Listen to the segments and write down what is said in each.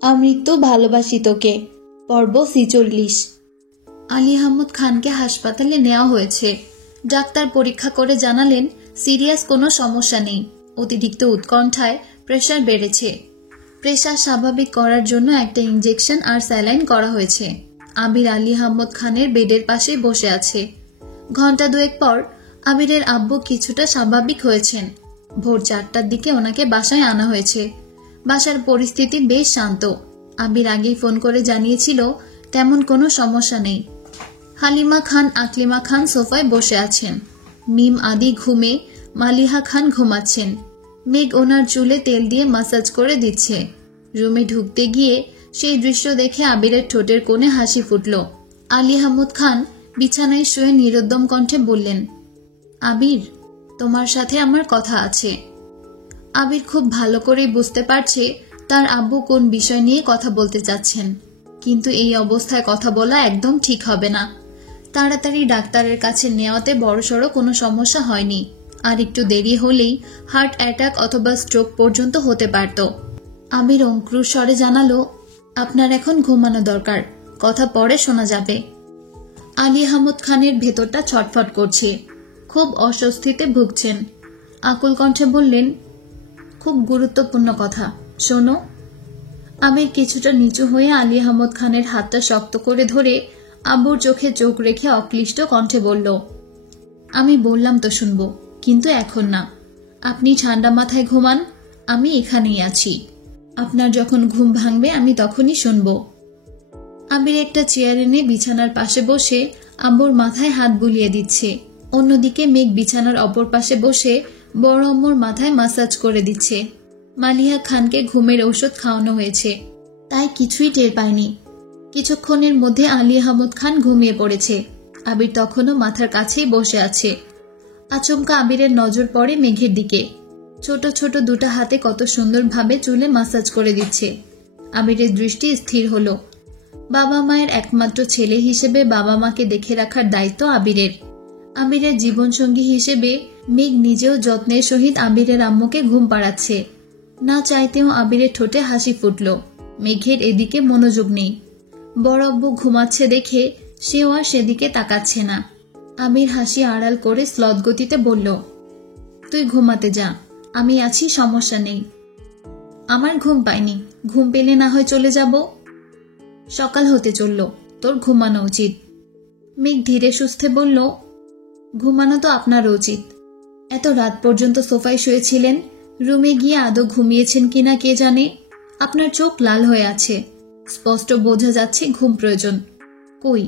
আমৃত্যু ভালোবাসি তোকে। পর্ব 46। আলী আহমদ খানকে হাসপাতালে নেওয়া হয়েছে। ডাক্তার পরীক্ষা করে জানালেন সিরিয়াস কোনো সমস্যা নেই। অতিরিক্ত উৎকণ্ঠায় প্রেশার বেড়েছে। প্রেশার স্বাভাবিক করার জন্য একটা ইনজেকশন আর স্যালাইন করা হয়েছে। আবির আলী আহমদ খানের বেডের পাশে বসে আছে। ঘন্টা দুয়েক পর আবিরের আব্বু কিছুটা স্বাভাবিক হয়েছেন। ভোর 4টার দিকে ওনাকে বাসায় আনা হয়েছে। বাসার পরিস্থিতি বেশ শান্ত। আবির আগেই ফোন করে জানিয়েছিল তেমন কোনো সমস্যা নেই। হালিমা খান, আকলিমা খান সোফায় বসে আছেন। মিম আদি ঘুমে, মালিহা খান ঘুমাচ্ছেন। মেঘ ওনার চুলে তেল দিয়ে মাসাজ করে দিচ্ছে। রুমে ঢুকতে গিয়ে সেই দৃশ্য দেখে আবিরের ঠোঁটের কোণে হাসি ফুটল। আলী আহমদ খান বিছানায় শুয়ে নিরুদ্যম কণ্ঠে বললেন, আবির, তোমার সাথে আমার কথা আছে। আবির খুব ভালো করেই বুঝতে পারছে তার আব্বু কোন বিষয় নিয়ে কথা বলতে চাচ্ছেন, কিন্তু এই অবস্থায় কথা বলা একদম ঠিক হবে না। তাড়াতাড়ি ডাক্তারের কাছে নেওয়াতে বড়সড় কোনো সমস্যা হয়নি, আর একটু দেরি হলেই হার্ট অ্যাটাক অথবা স্ট্রোক পর্যন্ত হতে পারত। আবির অঙ্কুর স্বরে জানালো, আপনার এখন ঘুমানো দরকার, কথা পরে শোনা যাবে। আলী আহমদ খানের ভেতরটা ছটফট করছে, খুব অস্বস্তিতে ভুগছেন। আকুল কণ্ঠে বললেন, খুব গুরুত্বপূর্ণ কথা, শোনো। আবির কিছুটা নিচু হয়ে আলী আহমদ খানের হাতটা শক্ত করে ধরে আব্বুর চোখে চোখ রেখে অক্লিষ্ট কণ্ঠে বলল, আমি বললাম তো শুনবো, কিন্তু এখন না। আপনি ঠান্ডা মাথায় ঘুমান, আমি এখানেই আছি। আপনার যখন ঘুম ভাঙবে আমি তখনই শুনব। আবির একটা চেয়ার এনে বিছানার পাশে বসে আব্বুর মাথায় হাত বুলিয়ে দিচ্ছে। অন্যদিকে মেঘ বিছানার অপর পাশে বসে বড় আম্মুর মাথায় মাসাজ করে দিচ্ছে। মালিহা খানকে ঘুমের ঔষধ খাওয়ানো হয়েছে, তাই কিছুই টের পায়নি। কিছুক্ষণের মধ্যে আলী আহমদ খান ঘুমিয়ে পড়েছে। আবির তখনও মাথার কাছেই বসে আছে। আচমকা আবিরের নজর পড়ে মেঘের দিকে। ছোট ছোট দুটো হাতে কত সুন্দরভাবে চুলে মাসাজ করে দিচ্ছে। আবিরের দৃষ্টি স্থির হলো। বাবা মায়ের একমাত্র ছেলে হিসেবে বাবা মাকে দেখে রাখার দায়িত্ব আবিরের। আবিরের জীবনসঙ্গী হিসেবে মেঘ নিজেও যত্নের সহিত আবিরের আম্মুকে ঘুম পাড়াচ্ছে। না চাইতেও আবিরের ঠোঁটে হাসি ফুটল। মেঘের এদিকে মনোযোগ নেই। বড় আব্বু ঘুমাচ্ছে দেখে সেও আর সেদিকে তাকাচ্ছে না। আবির হাসি আড়াল করে স্লথ গতিতে বলল, তুই ঘুমাতে যা, আমি আছি, সমস্যা নেই। আমার ঘুম পাইনি, ঘুম পেলে না হয় চলে যাব। সকাল হতে চলল, তোর ঘুমানো উচিত। মেঘ ধীরে সুস্থে বলল, ঘুমানো তো আপনারও উচিত। এত রাত পর্যন্ত সোফায় শুয়েছিলেন, রুমে গিয়ে আদৌ ঘুমিয়েছেন কিনা কে জানে। আপনার চোখ লাল হয়ে আছে, স্পষ্ট বোঝা যাচ্ছে ঘুম প্রয়োজন। কই,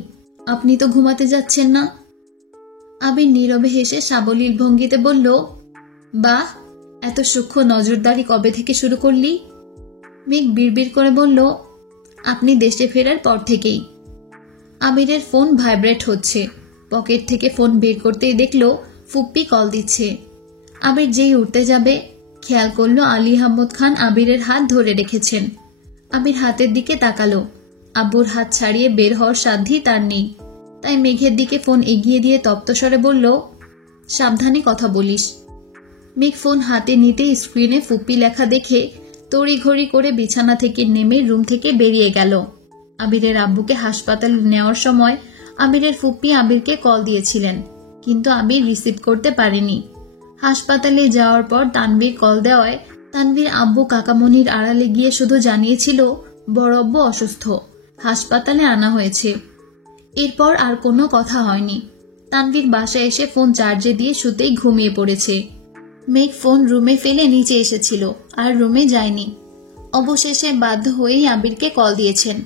আপনি তো ঘুমাতে যাচ্ছেন না। আবির নীরবে হেসে সাবলীল ভঙ্গিতে বলল, বাহ, এত সূক্ষ্ম নজরদারি কবে থেকে শুরু করলি? মেঘ বিড়বিড় করে বলল, আপনি দেশে ফেরার পর থেকেই। আবিরের ফোন ভাইব্রেট হচ্ছে। পকেট থেকে ফোন বের করতেই দেখল ফুপ্পি কল দিচ্ছে। আবির যেই উঠতে যাবে খেয়াল করল আলী আহমদ খান আবিরের হাত ধরে রেখেছেন। আবির হাতের দিকে তাকালো। আব্বুর হাত ছাড়িয়ে বের হওয়ার সাধ্যই তার নেই, তাই মেঘের দিকে ফোন এগিয়ে দিয়ে তপ্তস্বরে বলল, সাবধানে কথা বলিস। মেঘ ফোন হাতে নিতে স্ক্রিনে ফুপ্পি লেখা দেখে তড়িঘড়ি করে বিছানা থেকে নেমে রুম থেকে বেরিয়ে গেল। আবিরের আব্বুকে হাসপাতালে নেওয়ার সময় আবিরের ফুপ্পি আবিরকে কল দিয়েছিলেন, কিন্তু আবির রিসিভ করতে পারেনি। হাসপাতালে যাওয়ার পর তানভীর কল দেওয়ায় তানভীর আব্বু কাকামনির আড়ালে গিয়ে শুধু জানিয়েছিল বড় আব্বু অসুস্থ, হাসপাতালে আনা হয়েছে। এরপর আর কোনো কথা হয়নি। তানভীর বাসায় এসে ফোন চার্জে দিয়ে শুতেই ঘুমিয়ে পড়েছে। মেঘ ফোন রুমে ফেলে নিচে এসেছিল, আর রুমে যায়নি। অবশেষে বাধ্য হয়েই আবিরকে কল দিয়েছেন।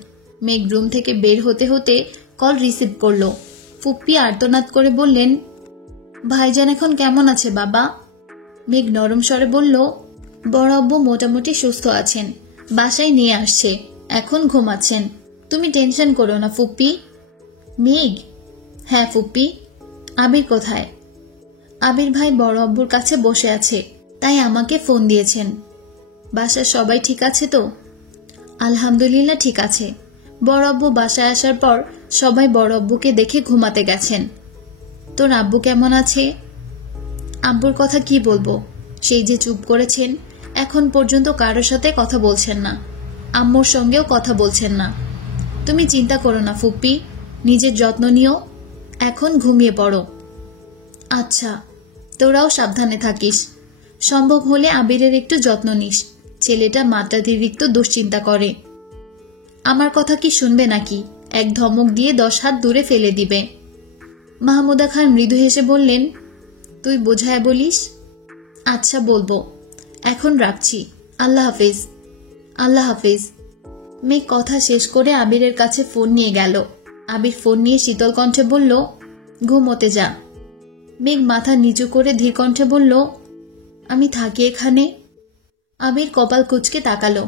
মেঘ রুম থেকে বের হতে হতে কল রিসিভ করল। ফুপ্পি আর্তনাদ করে বললেন, ভাইজান এখন কেমন আছে বাবা? মেঘ নরম স্বরে বলল, বড় আব্বু মোটামুটি সুস্থ আছেন, বাসায় নিয়ে আসছে, এখন ঘুমাচ্ছেন। তুমি টেনশন করো না ফুপ্পি। মেঘ, হ্যাঁ ফুপ্পি। আবির কোথায়? আবির ভাই বড় আব্বুর কাছে বসে আছে, তাই আমাকে ফোন দিয়েছেন। বাসার সবাই ঠিক আছে তো? আলহামদুলিল্লাহ ঠিক আছে। বড় আব্বু বাসায় আসার পর সবাই বড় আব্বুকে দেখে ঘুমাতে গেছেন। তোর আব্বু কেমন আছে? আব্বুর কথা কি বলবো, সেই যে চুপ করেছেন, এখন পর্যন্ত কারোর সাথে কথা বলছেন না। আম্মুর সঙ্গেও কথা বলছেন না। তুমি চিন্তা করো না ফুপ্পি, নিজের যত্ন নিও, এখন ঘুমিয়ে পড়ো। আচ্ছা, তোরাও সাবধানে থাকিস। সম্ভব হলে আবিরের একটু যত্ন নিস, ছেলেটা মাত্রাতিরিক্ত দুশ্চিন্তা করে। আমার কথা কি শুনবে নাকি? এক ধমক দিয়ে 10 হাত দূরে ফেলে দিবে। মাহমুদা খান মৃদু হেসে বললেন, তুই বোঝায় বলিস। আচ্ছা বলবো, এখন রাখছি। আল্লাহ হাফিজ। আল্লাহ হাফিজ। মেঘ কথা শেষ করে আবিরের কাছে ফোন নিয়ে গেল। আবির ফোন নিয়ে শীতল কণ্ঠে বলল, ঘুমোতে যা। মেঘ মাথা নিচু করে ধীর কণ্ঠে বলল, আমি থাকি এখানে। আবির কপাল কুঁচকে তাকালো।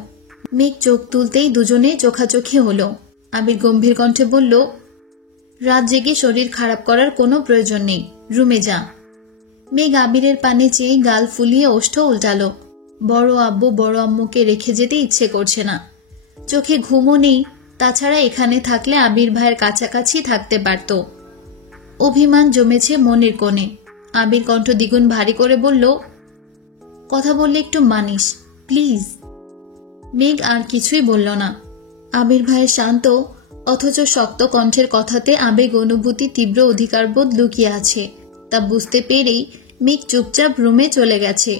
মেঘ চোখ তুলতেই দুজনে চোখাচোখি হলো। আবির গম্ভীর কণ্ঠে বলল, রাত জেগে শরীর খারাপ করার কোনো প্রয়োজন নেই, রুমে যা। মেঘ আবিরের পানে চেয়ে গাল ফুলিয়ে ওষ্ঠ উল্টালো। বড় আব্বু বড় আম্মুকে রেখে যেতে ইচ্ছে করছে না। চোখে ঘুমও নেই, তাছাড়া এখানে থাকলে আবির ভাইয়ের কাছাকাছি থাকতে পারত। অভিমান জমেছে মনের কোণে। আবির কণ্ঠ দ্বিগুণ ভারী করে বলল, কথা বললে একটু মানিস প্লিজ। মেঘ আর কিছুই বলল না। আবির ভাইয়ের শান্ত অথচ শক্ত কণ্ঠের কথাতে আবেগ অনুভূতি তীব্র অধিকারবোধ লুকিয়ে আছে, তা বুঝতে পেরেই মেঘ চুপচাপ রুমে চলে গেছে।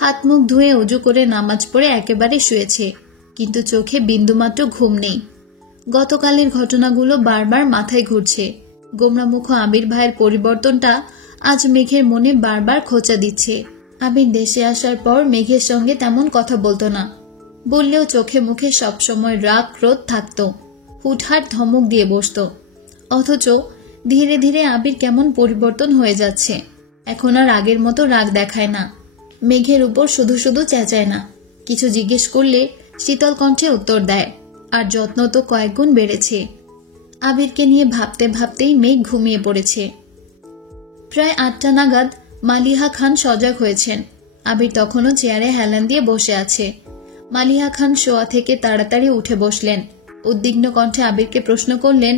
হাত মুখ ধুয়ে অজু করে নামাজ পড়ে একেবারে শুয়েছে, কিন্তু চোখে বিন্দুমাত্র ঘুম নেই। গতকালের ঘটনাগুলো বারবার মাথায় ঘুরছে। গোমরামুখ আবির ভাইয়ের পরিবর্তনটা আজ মেঘের মনে বারবার খোঁচা দিচ্ছে। আবির দেশে আসার পর মেঘের সঙ্গে তেমন কথা বলতো না, বললেও চোখে মুখে সবসময় রাগ ক্রোধ থাকত। হুটহাট ধমক দিয়ে বসত। অথচ ধীরে ধীরে আবির কেমন পরিবর্তন হয়ে যাচ্ছে। এখন আর আগের মতো রাগ দেখায় না, মেঘের উপর শুধু শুধু চেঁচায় না। কিছু জিজ্ঞেস করলে শীতল কণ্ঠে উত্তর দেয়, আর যত্ন তো কয়েকগুণ বেড়েছে। আবিরকে নিয়ে ভাবতে ভাবতেই মেঘ ঘুমিয়ে পড়েছে। প্রায় 8টা নাগাদ মালিহা খান সজাগ হয়েছেন। আবির তখনও চেয়ারে হেলান দিয়ে বসে আছে। মালিহা খান শোয়া থেকে তাড়াতাড়ি উঠে বসলেন। উদ্বিগ্ন কণ্ঠে আবিরকে প্রশ্ন করলেন,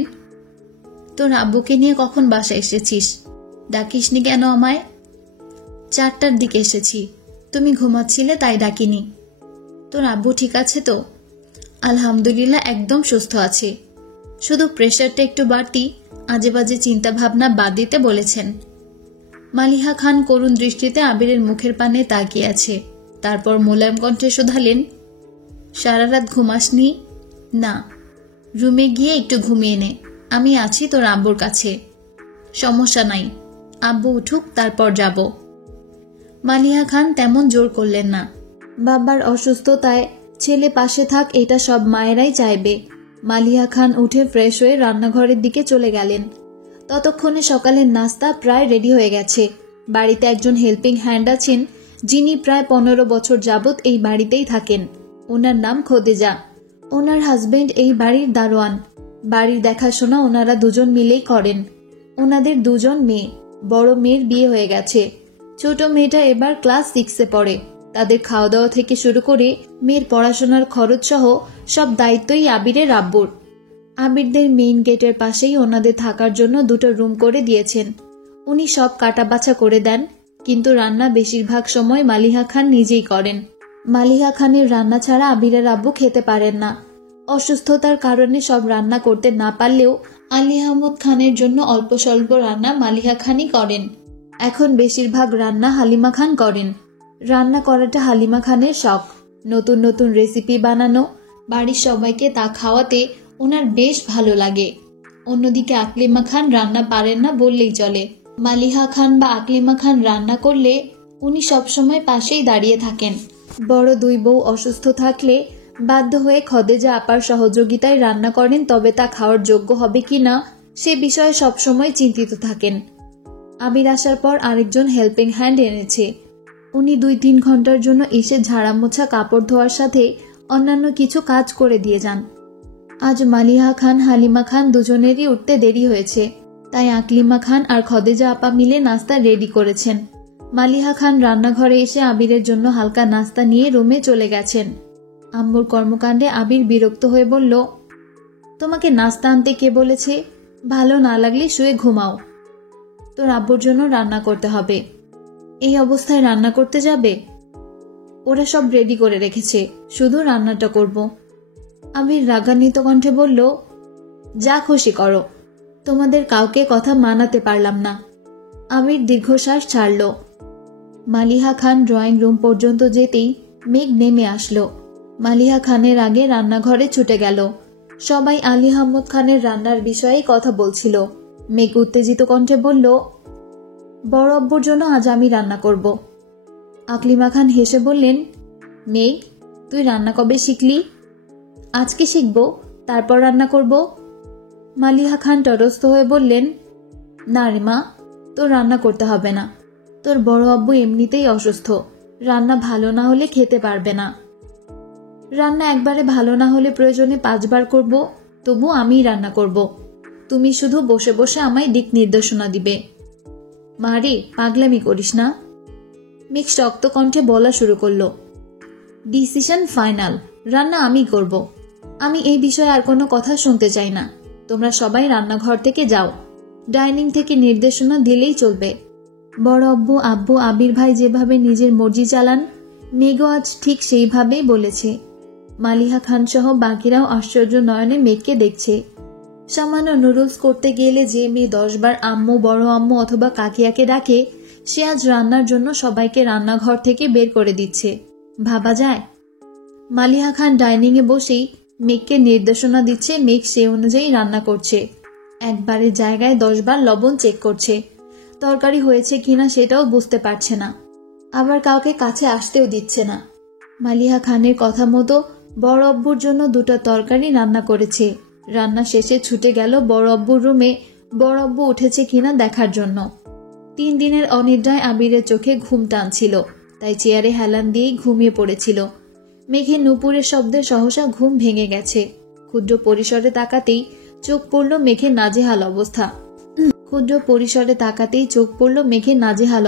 তোর আব্বুকে নিয়ে কখন বাসায় এসেছিস? ডাকিসনি কেন আমায়? 4টার দিকে এসেছি, তুমি ঘুমাচ্ছিলে তাই ডাকিনি। তোর আব্বু ঠিক আছে তো? আলহামদুলিল্লাহ, একদম সুস্থ আছে, শুধু প্রেশারটা একটু বাড়তি, আজে বাজে চিন্তা ভাবনা বাদ দিতে বলেছেন। মালিহা খান করুণ দৃষ্টিতে আবিরের মুখের পানে তাকিয়ে আছে। তারপর মোলায়েম কণ্ঠে শোধালেন, সারা রাত ঘুমাসনি? না। রুমে গিয়ে একটু ঘুমিয়ে নে, আমি আছি তোর আব্বুর কাছে। সমস্যা নাই, আব্বু উঠুক তারপর যাব। মালিহা খান তেমন জোর করলেন না। বাবার অসুস্থতায় ছেলে পাশে থাক, এটা সব মায়েরাই চাইবে। মালিহা খান উঠে ফ্রেশ হয়ে রান্নাঘরের দিকে চলে গেলেন। ততক্ষণে সকালের নাস্তা প্রায় রেডি হয়ে গেছে। বাড়িতে একজন হেল্পিং হ্যান্ড আছেন, যিনি প্রায় 15 বছর যাবৎ এই বাড়িতেই থাকেন। ওনার নাম খোদেজা। ওনার হাজবেন্ড এই বাড়ির দারোয়ান। বাড়ির দেখাশোনা ওনারা দুজন মিলেই করেন। ওনাদের 2 জন মেয়ে, বড় মেয়ের বিয়ে হয়ে গেছে, ছোট মেয়েটা এবার ক্লাস 6-এ পড়ে। তাদের খাওয়া দাওয়া থেকে শুরু করে মেয়ের পড়াশোনার খরচ সহ সব দায়িত্বই আবিরের আব্বুর। আবিরদের মেইন গেটের পাশেই ওনাদের থাকার জন্য 2টো রুম করে দিয়েছেন। উনি সব কাটাবাছা করে দেন, কিন্তু রান্না বেশিরভাগ সময় মালিহা খান নিজেই করেন। মালিহা খানের রান্না ছাড়া আবিরের আব্বু খেতে পারেন না। অসুস্থতার কারণে সব রান্না করতে না পারলেও আলী আহমদ খানের জন্য অল্প স্বল্প রান্না মালিহা খানই করেন। এখন বেশিরভাগ রান্না হালিমা খান করেন। রান্না করাটা হালিমা খানের শখ। নতুন নতুন রেসিপি বানানো, বাড়ির সবাইকে তা খাওয়াতে ওনার বেশ ভালো লাগে। অন্যদিকে আকলিমা খান রান্না পারেন না বললেই চলে। মালিহা খান বা আকলিমা খান রান্না করলে উনি সবসময় পাশেই দাঁড়িয়ে থাকেন। বড় 2 বউ অসুস্থ থাকলে বাধ্য হয়ে খোদেজা আপার সহযোগিতায় রান্না করেন, তবে তা খাওয়ার যোগ্য হবে কিনা সে বিষয়ে সবসময় চিন্তিত থাকেন। আবির আসার পর আরেকজন হেল্পিং হ্যান্ড এনেছে। উনি 2-3 ঘন্টার জন্য এসে ঝাড়া মোছা, কাপড় ধোয়ার সাথে অন্যান্য কিছু কাজ করে দিয়ে যান। আজ মালিহা খান হালিমা খান দুজনেরই উঠতে দেরি হয়েছে, তাই আকলিমা খান আর খোদেজা আপা মিলে নাস্তা রেডি করেছেন। মালিহা খান রান্নাঘরে এসে আবিরের জন্য হালকা নাস্তা নিয়ে রুমে চলে গেছেন। আম্মুর কর্মকাণ্ডে আবির বিরক্ত হয়ে বলল, তোমাকে নাস্তা আনতে কে বলেছে? ভালো না লাগলে শুয়ে ঘুমাও। তোর আব্বুর জন্য রান্না করতে হবে। এই অবস্থায় রান্না করতে যাবে? ওরা সব রেডি করে রেখেছে, শুধু রান্নাটা করব। আবির রাগান্বিত কণ্ঠে বলল, যা খুশি করো, তোমাদের কাউকে কথা মানাতে পারলাম না। আবির দীর্ঘশ্বাস ছাড়ল। মালিহা খান ড্রয়িং রুম পর্যন্ত যেতেই মেঘ নেমে আসলো। মালিহা খানের আগে রান্নাঘরে ছুটে গেল। সবাই আলী আহমদ খানের রান্নার বিষয়ে কথা বলছিল। মেঘ উত্তেজিত কণ্ঠে বলল, বড় আব্বুর জন্য আজ আমি রান্না করব। আকলিমা খান হেসে বললেন, মেঘ, তুই রান্না কবে শিখলি? আজকে শিখব, তারপর রান্না করব। মালিহা খান তটস্থ হয়ে বললেন, না রে মা, তোর রান্না করতে হবে না। তোর বড় আব্বু এমনিতেই অসুস্থ, রান্না ভালো না হলে খেতে পারবে না। রান্না একবারে ভালো না হলে প্রয়োজনে 5 বার করব, তবু আমিই রান্না করব। তুমি শুধু বসে বসে আমায় দিক নির্দেশনা দিবে। মারে, পাগলামি করিস না। মেঘ শক্ত কণ্ঠে বলা শুরু করলো, ডিসিশন ফাইনাল, রান্না আমি করব। আমি এই বিষয়ে আর কোনো কথা শুনতে চাই না। তোমরা সবাই রান্নাঘর থেকে যাও, ডাইনিং থেকে নির্দেশনা দিলেই চলবে। বড় আব্বু, আব্বু, আবির ভাই যেভাবে নিজের মর্জি চালান, মেঘও আজ ঠিক সেইভাবেই বলেছে। মালিহা খান সহ বাকিরাও আশ্চর্য নয়নে মেঘকে দেখছে। সামান্য নুডলস করতে গেলে যে মেয়ে 10 বার আম্মু, বড় আম্মু অথবা কাকিয়াকে ডাকে, সে আজ রান্নার জন্য সবাইকে রান্নাঘর থেকে বের করে দিচ্ছে। ভাবা যায়? মালিহা খান ডাইনিং এ বসেই মেঘকে নির্দেশনা দিচ্ছে, মেঘ সে অনুযায়ী রান্না করছে। একবারের জায়গায় 10 বার লবণ চেক করছে। তরকারি হয়েছে কিনা সেটাও বুঝতে পারছে না, আবার কাউকে কাছে আসতেও দিচ্ছে না। মালিহা খানের কথা মতো বড় আব্বুর জন্য 2টা তরকারি রান্না করেছে। রান্না শেষে ছুটে গেল বড় আব্বুর রুমে বড় আব্বু উঠেছে কিনা দেখার জন্য। 3 দিনের অনিদ্রায় আবিরের চোখে ঘুম টানছিল, তাই চেয়ারে হেলান দিয়েই ঘুমিয়ে পড়েছিল। মেঘে নুপুরের শব্দে সহসা ঘুম ভেঙে গেছে। ক্ষুদ্র পরিসরে তাকাতেই চোখ পড়ল মেঘের নাজেহাল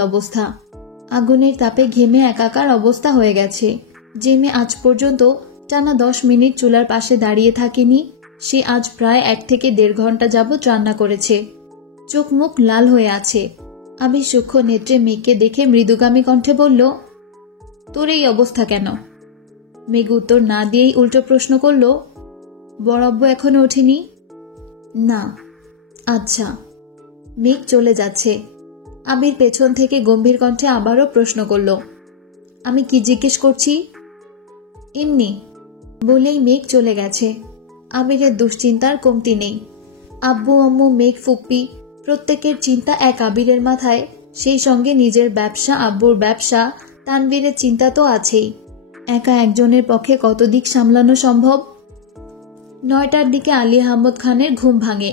অবস্থা। আগুনের তাপে ঘেমে একাকার অবস্থা হয়ে গেছে। যে মেয়ে আজ পর্যন্ত টানা 10 মিনিট চুলার পাশে দাঁড়িয়ে থাকেনি, সে আজ প্রায় 1 থেকে 1.5 ঘন্টা যাবৎ রান্না করেছে। চোখ মুখ লাল হয়ে আছে। আবির সূক্ষ্ম নেত্রে মেঘকে দেখে মৃদুগামী কণ্ঠে বলল, তোর এই অবস্থা কেন? মেঘ উত্তর না দিয়েই উল্টো প্রশ্ন করল, বড় আব্বু এখনো ওঠেনি? না। আচ্ছা। মেঘ চলে যাচ্ছে। আবির পেছন থেকে গম্ভীর কণ্ঠে আবারও প্রশ্ন করল, আমি কি জিজ্ঞেস করছি? এমনি বলেই মেঘ চলে গেছে। আবিরের দুশ্চিন্তার কমতি নেই। আব্বু, আম্মু, মেঘ, ফুপ্পি প্রত্যেকের চিন্তা এক আবিরের মাথায়। সেই সঙ্গে নিজের ব্যবসা, আব্বুর ব্যবসা, তানবীরের চিন্তা তো আছেই। একা একজনের পক্ষে কত দিক সামলানো সম্ভব? 9টার দিকে আলী আহমদ খানের ঘুম ভাঙে।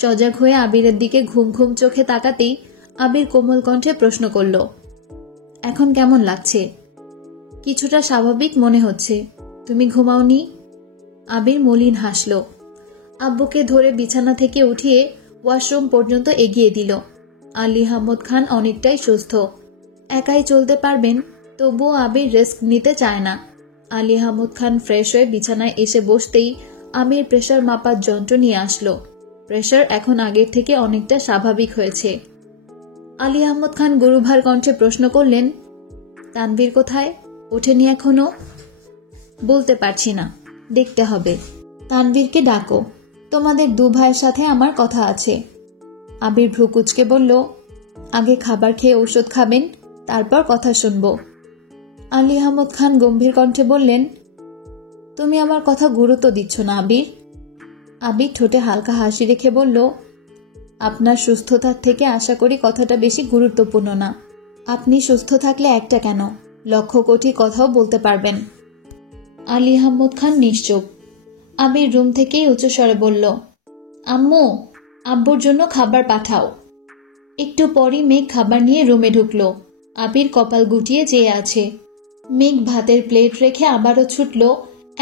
সজাগ হয়ে আবিরের দিকে ঘুম ঘুম চোখে তাকাতেই আবির কোমল কণ্ঠে প্রশ্ন করল, এখন কেমন লাগছে? কিছুটা স্বাভাবিক মনে হচ্ছে। তুমি ঘুমাওনি? আবির মলিন হাসল। আব্বুকে ধরে বিছানা থেকে উঠিয়ে ওয়াশরুম পর্যন্ত এগিয়ে দিল। আলী আহমদ খান অনেকটাই সুস্থ, একাই চলতে পারবেন, তবুও আবির রিস্ক নিতে চায় না। আলী আহমদ খান ফ্রেশ হয়ে বিছানায় এসে বসতেই আমির প্রেশার মাপার যন্ত্র নিয়ে আসলো। প্রেশার এখন আগের থেকে অনেকটা স্বাভাবিক হয়েছে। আলী আহমদ খান গুরুভার কণ্ঠে প্রশ্ন করলেন, তানভীর কোথায়? ওঠেনি এখনো? বলতে পারছি না, দেখতে হবে। তানভীরকে ডাকো, তোমাদের 2 ভাইয়ের সাথে আমার কথা আছে। আবির ভ্রু কুঁচকে বলল, আগে খাবার খেয়ে ঔষধ খাবেন, তারপর কথা শুনবো। আলী আহমদ খান গম্ভীর কণ্ঠে বললেন, তুমি আমার কথা গুরুত্ব দিচ্ছ না আবির। আবির ঠোঁটে হালকা হাসি রেখে বলল, আপনার সুস্থতার থেকে আশা করি কথাটা বেশি গুরুত্বপূর্ণ না। আপনি সুস্থ থাকলে একটা কেন, 1,00,000 কোটি কথাও বলতে পারবেন। আলী আহমদ খান নিশ্চুপ। আবির রুম থেকেই উচ্চস্বরে বলল, আম্মু, আব্বুর জন্য খাবার পাঠাও। একটু পরই মেঘ খাবার নিয়ে রুমে ঢুকলো। আবির কপাল গুটিয়ে চেয়ে আছে। মেঘ ভাতের প্লেট রেখে আবারও ছুটল,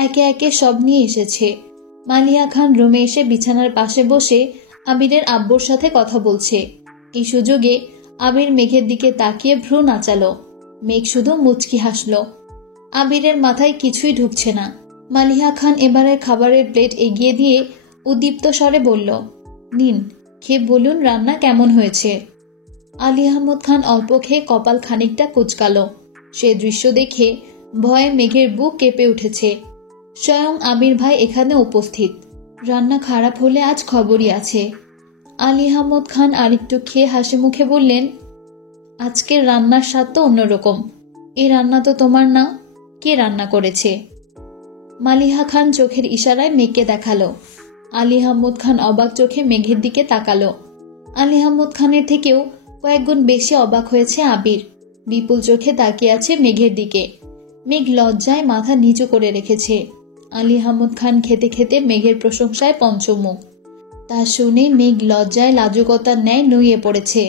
একে একে সব নিয়ে এসেছে। মালিয়া খান রুমে এসে বিছানার পাশে বসে আবিরের আব্বুর সাথে কথা বলছে। এই সুযোগে আবির মেঘের দিকে তাকিয়ে ভ্রু নাচালো। মেঘ শুধু মুচকি হাসল। আবিরের মাথায় কিছুই ঢুকছে না। মালিহা খান এবারে খাবারের প্লেট এগিয়ে দিয়ে উদ্দীপ্ত স্বরে বলল, নিন, খেয়ে বলুন রান্না কেমন হয়েছে। আলী আহমদ খান অল্প খেয়ে কপাল খানিকটা কুঁচকালো। সে দৃশ্য দেখে ভয়ে মেঘের বুক কেঁপে উঠেছে। স্বয়ং আবির ভাই এখানে উপস্থিত। রান্না খারাপ হলে আজ খবরই আছে। আলী আহমদ খান আরেকটু খেয়ে হাসি মুখে বললেন, আজকের রান্নার স্বাদ তো অন্যরকম। এই রান্না তো তোমার না, কে রান্না করেছে? মালিহা খান চোখের ইশারায় মেঘকে দেখালো। আলী আহমদ খান অবাক চোখে মেঘের দিকে তাকালো। আলী আহমদ খানের থেকেও কয়েকগুণ বেশি অবাক হয়েছে আবির। বিপুল চোখে তাকিয়ে আছে মেঘের দিকে। মেঘ লজ্জায় মাথা নিচু করে রেখেছে। আলী আহমদ খান খেতে খেতে মেঘের প্রশংসায় পঞ্চমুখ। তা শুনে মেঘ লজ্জায় লাজুকতার ন্যায় নুয়ে পড়েছে।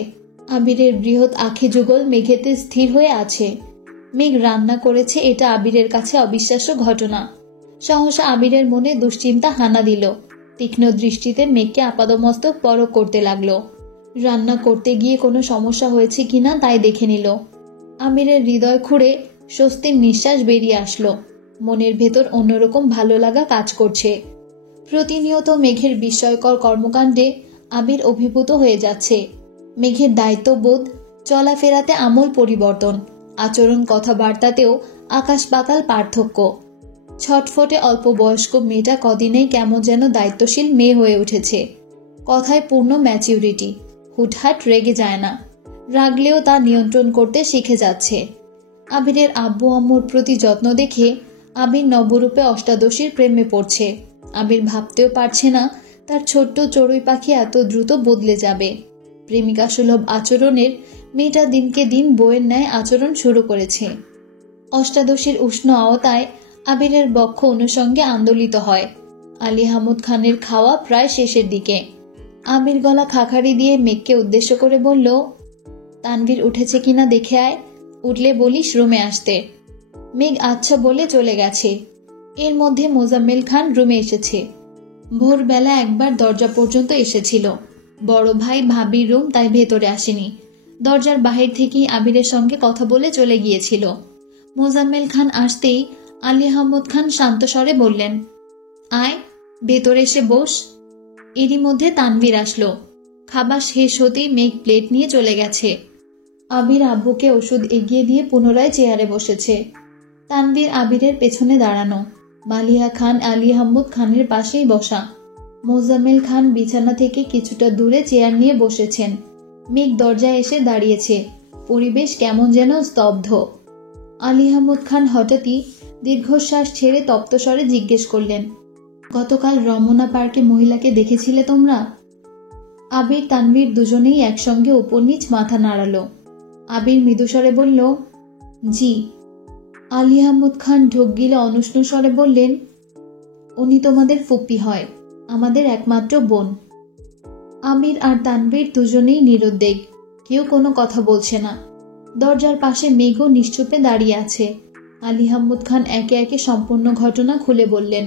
আবিরের বৃহৎ আখি যুগল মেঘেতে স্থির হয়ে আছে। মেঘ রান্না করেছে এটা আবিরের কাছে অবিশ্বাস্য ঘটনা। সহসা আবিরের মনে দুশ্চিন্তা হানা দিল। তীক্ষ্ণ দৃষ্টিতে মেঘকে আপাদমস্তক পরখ করতে লাগলো। রান্না করতে গিয়ে কোনো সমস্যা হয়েছে কিনা তাই দেখে নিল। আবিরের হৃদয় খুঁড়ে স্বস্তির নিঃশ্বাস বেরিয়ে আসলো। মনের ভেতর অন্যরকম ভালো লাগা কাজ করছে। প্রতিনিয়ত মেঘের বিস্ময়কর কর্মকাণ্ডে আবির অভিভূত হয়ে যাচ্ছে। মেঘের দায়িত্ববোধ, চলাফেরাতে আমূল পরিবর্তন, আচরণ কথাবার্তাতেও আকাশ পাতাল পার্থক্য। ছটফটে অল্প বয়স্ক মেয়েটা কদিনেই কেমন যেন দায়িত্বশীল মেয়ে হয়ে উঠেছে। কথায় পূর্ণ ম্যাচিউরিটি, হুটহাট রেগে যায় না। রাগলেও তা নিয়ন্ত্রণ করতে শিখে যাচ্ছে। আবিরের আব্বু আম্মুর প্রতি যত্ন দেখে আবির নবরূপে অষ্টাদশীর প্রেমে পড়ছে। আবির ভাবতেও পারছে না তার ছোট্ট চড়ুই পাখি এত দ্রুত বদলে যাবে। প্রেমিকা সুলভ আচরণের মেয়েটা দিনকে দিন বইয়ের ন্যায় আচরণ শুরু করেছে। অষ্টাদশীর উষ্ণ আওতায় আবিরের বক্ষ অনুষঙ্গে আন্দোলিত হয়। আলী আহমদ খানের খাওয়া প্রায় শেষের দিকে। আবির গলা খাখারি দিয়ে মেঘকে উদ্দেশ্য করে বলল, তানভীর উঠেছে কিনা দেখে আয়, উঠলে বলিস রুমে আসতে। মেঘ আচ্ছা বলে চলে গেছে। এর মধ্যে মোজাম্মেল খান রুমে এসেছে। ভোরবেলা একবার দরজা পর্যন্ত এসেছিল। বড় ভাই ভাবির রুম, তাই ভেতরে আসেনি। দরজার বাহির থেকেই আবিরের সঙ্গে কথা বলে চলে গিয়েছিল। মোজাম্মেল খান আসতেই আলী আহমদ খান শান্ত স্বরে বললেন, আয়, ভেতরে এসে বস। এরই মধ্যে তানভীর আসলো। খাবার শেষ হতেই মেঘ প্লেট নিয়ে চলে গেছে। আবির আব্বুকে ওষুধ এগিয়ে দিয়ে পুনরায় চেয়ারে বসেছে। তানভীর আবিরের পেছনে দাঁড়ানো। মালিহা খান আলী আহমদ খানের পাশেই বসা। মোজাম্মেল খান বিছানা থেকে কিছুটা দূরে চেয়ার নিয়ে বসেছেন। মেঘ দরজায় এসে দাঁড়িয়েছে। পরিবেশ কেমন যেন স্তব্ধ। আলী আহমদ খান হঠাৎই দীর্ঘশ্বাস ছেড়ে তপ্তস্বরে জিজ্ঞেস করলেন, গতকাল রমনা পার্কে মহিলাকে দেখেছিলে তোমরা? আবির তানভীর দুজনেই একসঙ্গে উপর নিচ মাথা নাড়ালো। আবির মৃদুস্বরে বলল, জি। আলী আহমদ খান ঢোক গিলে অনুষ্ণ স্বরে বললেন, উনি তোমাদের ফুপ্পি হয়, আমাদের একমাত্র বোন। আবির আর তানভীর দুজনেই নিরুদ্বেগ, কেউ কোনো কথা বলছে না। দরজার পাশে মেঘও নিশ্চুপে দাঁড়িয়ে আছে। আলী আহমদ খান একে একে সম্পূর্ণ ঘটনা খুলে বললেন।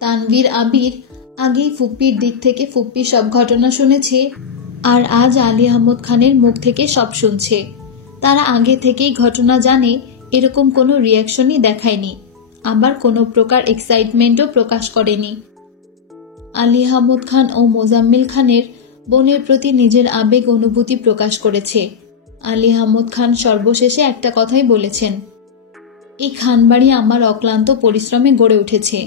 তানভীর আবির আগেই ফুপ্পির দিক থেকে ফুপ্পির সব ঘটনা শুনেছে, আর আজ আলী আহমদ খানের মুখ থেকে সব শুনছে। তারা আগে থেকেই ঘটনা জানে, এরকম কোনো রিয়াকশনই দেখায়নি, আবার কোনো প্রকার এক্সাইটমেন্টও প্রকাশ করেনি। আলী আহমদ খান ও মোজাম্মেল খানের বোনের প্রতি নিজের আবেগ অনুভূতি প্রকাশ করেছে। আলী আহমদ খান সর্বশেষে একটা কথাই বলেছেন, এই খানবাড়ি আমার অক্লান্ত পরিশ্রমে গড়ে উঠেছে।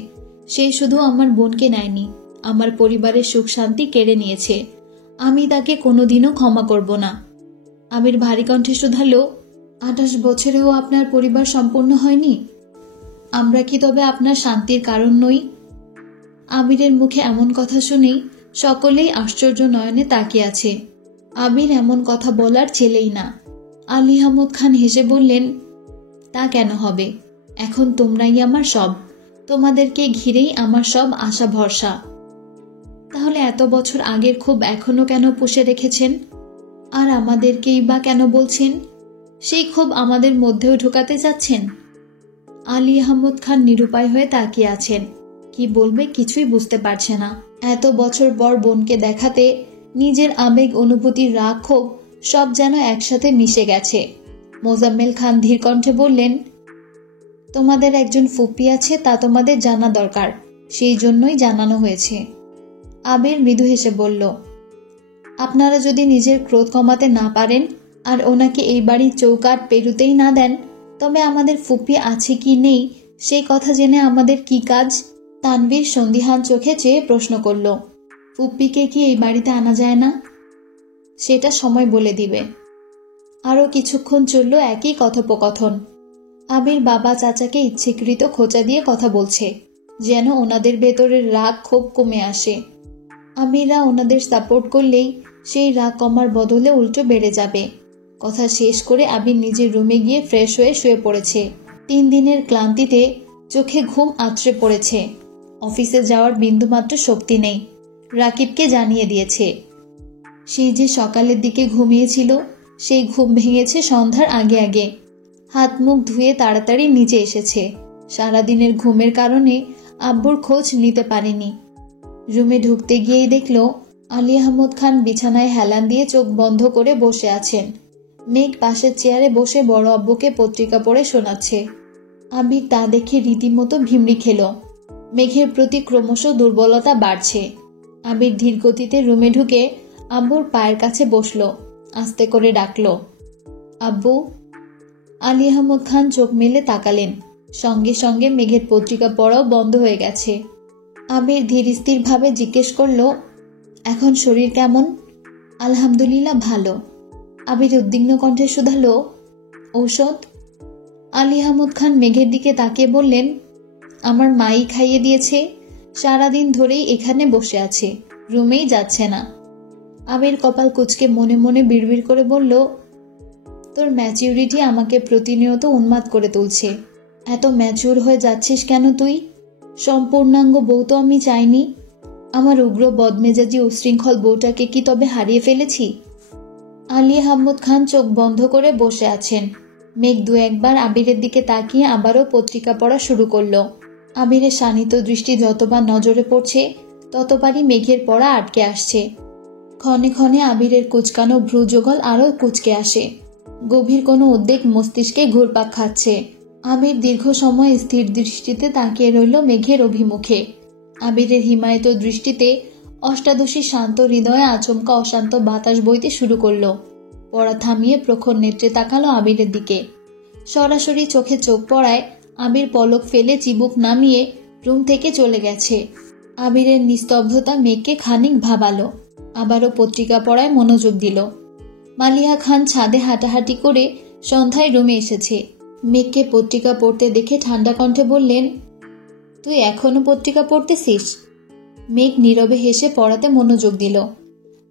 সে শুধু আমার বোনকে নেয়নি, আমার পরিবারের সুখ শান্তি কেড়ে নিয়েছে। আমি তাকে কোনোদিনও ক্ষমা করব না। আবির ভারী কণ্ঠে শুধালো, 28 বছরেও আপনার পরিবার সম্পূর্ণ হয়নি? আমরা কি তবে আপনার শান্তির কারণ নই? আবিরের মুখে এমন কথা শুনেই সকলেই আশ্চর্য নয়নে তাকিয়ে আছে। আবির এমন কথা বলার ছেলেই না। আলী আহমদ খান হেসে বললেন, তা কেন হবে? এখন তোমরাই আমার সব, তোমাদেরকে ঘিরেই আমার সব আশা ভরসা। তাহলে এত বছর আগের ক্ষোভ এখনো কেন পুষে রেখেছেন? আর আমাদেরকেই বা কেন বলছেন? সেই ক্ষোভ আমাদের মধ্যেও ঢোকাতে চাচ্ছেন? আলী আহমদ খান নিরুপায় হয়ে তাকিয়ে আছেন। কি বলবে কিছুই বুঝতে পারছে না। এত বছর পর বোনকে দেখাতে নিজের আবেগ অনুভূতির রাগ ক্ষোভ সব যেন একসাথে মিশে গেছে। মোজাম্মেল খান ধীর কণ্ঠে বললেন, তোমাদের একজন ফুপ্পি আছে, তা তোমাদের জানা দরকার, সেই জন্যই জানানো হয়েছে। আবির মৃদু হেসে বলল, আপনারা যদি নিজের ক্রোধ কমাতে না পারেন আর ওনাকে এই বাড়ির চৌকাঠ পেরুতেই না দেন, তবে আমাদের ফুপ্পি আছে কি নেই সেই কথা জেনে আমাদের কি কাজ? তানভীর সন্দিহান চোখে চেয়ে প্রশ্ন করল। ফুপ্পিকে কি এই বাড়িতে আনা যায় না? সেটা সময় বলে দিবে। আরও কিছুক্ষণ চলল একই কথোপকথন। আবির বাবা চাচাকে ইচ্ছেকৃত খোঁচা দিয়ে কথা বলছে, যেন ওনাদের ভেতরের রাগ ক্ষোভ কমে আসে। আমিরা ওনাদের সাপোর্ট করলেই সেই রাগ কমার বদলে উল্টো বেড়ে যাবে। কথা শেষ করে আবির নিজের রুমে গিয়ে ফ্রেশ হয়ে শুয়ে পড়েছে। 3 দিনের ক্লান্তিতে চোখে ঘুম আছড়ে পড়েছে। অফিসে যাওয়ার বিন্দুমাত্র শক্তি নেই। রাকিবকে জানিয়ে দিয়েছে। সেই যে সকালের দিকে ঘুমিয়েছিল, সেই ঘুম ভেঙেছে সন্ধ্যার আগে আগে। হাত মুখ ধুয়ে তাড়াতাড়ি নিচে এসেছে। সারাদিনের ঘুমের কারণে আব্বুর খোঁজ নিতে পারেনি। রুমে ঢুকতে গিয়েই দেখল আলী আহমদ খান বিছানায় হেলান দিয়ে চোখ বন্ধ করে বসে আছেন। মেঘ পাশের চেয়ারে বসে বড় আব্বুকে পত্রিকা পড়ে শোনাচ্ছে। আবির তা দেখে রীতিমতো ভিমড়ি খেল। মেঘের প্রতি ক্রমশ দুর্বলতা বাড়ছে। আবির ধীর গতিতে রুমে ঢুকে আব্বুর পায়ের কাছে বসল। আস্তে করে ডাকল, আব্বু। আলী আহমদ খান চোখ মেলে তাকালেন। সঙ্গে সঙ্গে মেঘের পত্রিকা পড়াও বন্ধ হয়ে গেছে। আবির ধীর স্থির ভাবে জিজ্ঞেস করল, এখন শরীর কেমন? আলহামদুলিল্লাহ ভালো। আবির উদ্বিগ্ন কণ্ঠে শুধালো, ঔষধ? আলী আহমদ খান মেঘের দিকে তাকিয়ে বললেন, আমার মাই খাইয়ে দিয়েছে। সারাদিন ধরেই এখানে বসে আছে, রুমেই যাচ্ছে না। আবির কপাল কুঁচকে মনে মনে বিড়বিড় করে বলল, তোর ম্যাচিউরিটি আমাকে প্রতিনিয়ত উন্মাদ করে তুলছে। এত ম্যাচিউর হয়ে যাচ্ছিস কেন তুই? সম্পূর্ণাঙ্গ বউ তো আমি চাইনি। আমার উগ্র বদমেজাজি উশৃঙ্খল বউটাকে কি তবে হারিয়ে ফেলেছি? আলী আহমদ খান চোখ বন্ধ করে বসে আছেন। মেঘ 2-1 আবিরের দিকে তাকিয়ে আবারও পত্রিকা পড়া শুরু করলো। আবিরের শানিত দৃষ্টি যতবার নজরে পড়ছে, ততবারই মেঘের পড়া আটকে আসছে। ক্ষণে ক্ষণে আবিরের কুচকানো ভ্রুযুগল আরও কুচকে আসে। গভীর কোনো উদ্বেগ মস্তিষ্কে ঘুরপাক খাচ্ছে। আবির দীর্ঘ সময় স্থির দৃষ্টিতে তাকিয়ে রইল মেঘের অভিমুখে। আবিরের হিমায়িত দৃষ্টিতে অষ্টাদশী শান্ত হৃদয়ে আচমকা অশান্ত বাতাস বইতে শুরু করলো। পড়া থামিয়ে প্রখর নেত্রে তাকালো আবিরের দিকে। সরাসরি চোখে চোখ পড়ায় আবির পলক ফেলে চিবুক নামিয়ে রুম থেকে চলে গেছে। আবিরের নিস্তব্ধতা মেঘকে খানিক ভাবালো। আবারও পত্রিকা পড়ায় মনোযোগ দিল। মালিহা খান ছাদে হাঁটাহাঁটি করে সন্ধ্যায় রুমে এসেছে। মেঘকে পত্রিকা পড়তে দেখে ঠান্ডা কণ্ঠে বললেন, তুই এখনো পত্রিকা পড়তেছিস? মেঘ নীরবে হেসে পড়াতে মনোযোগ দিল।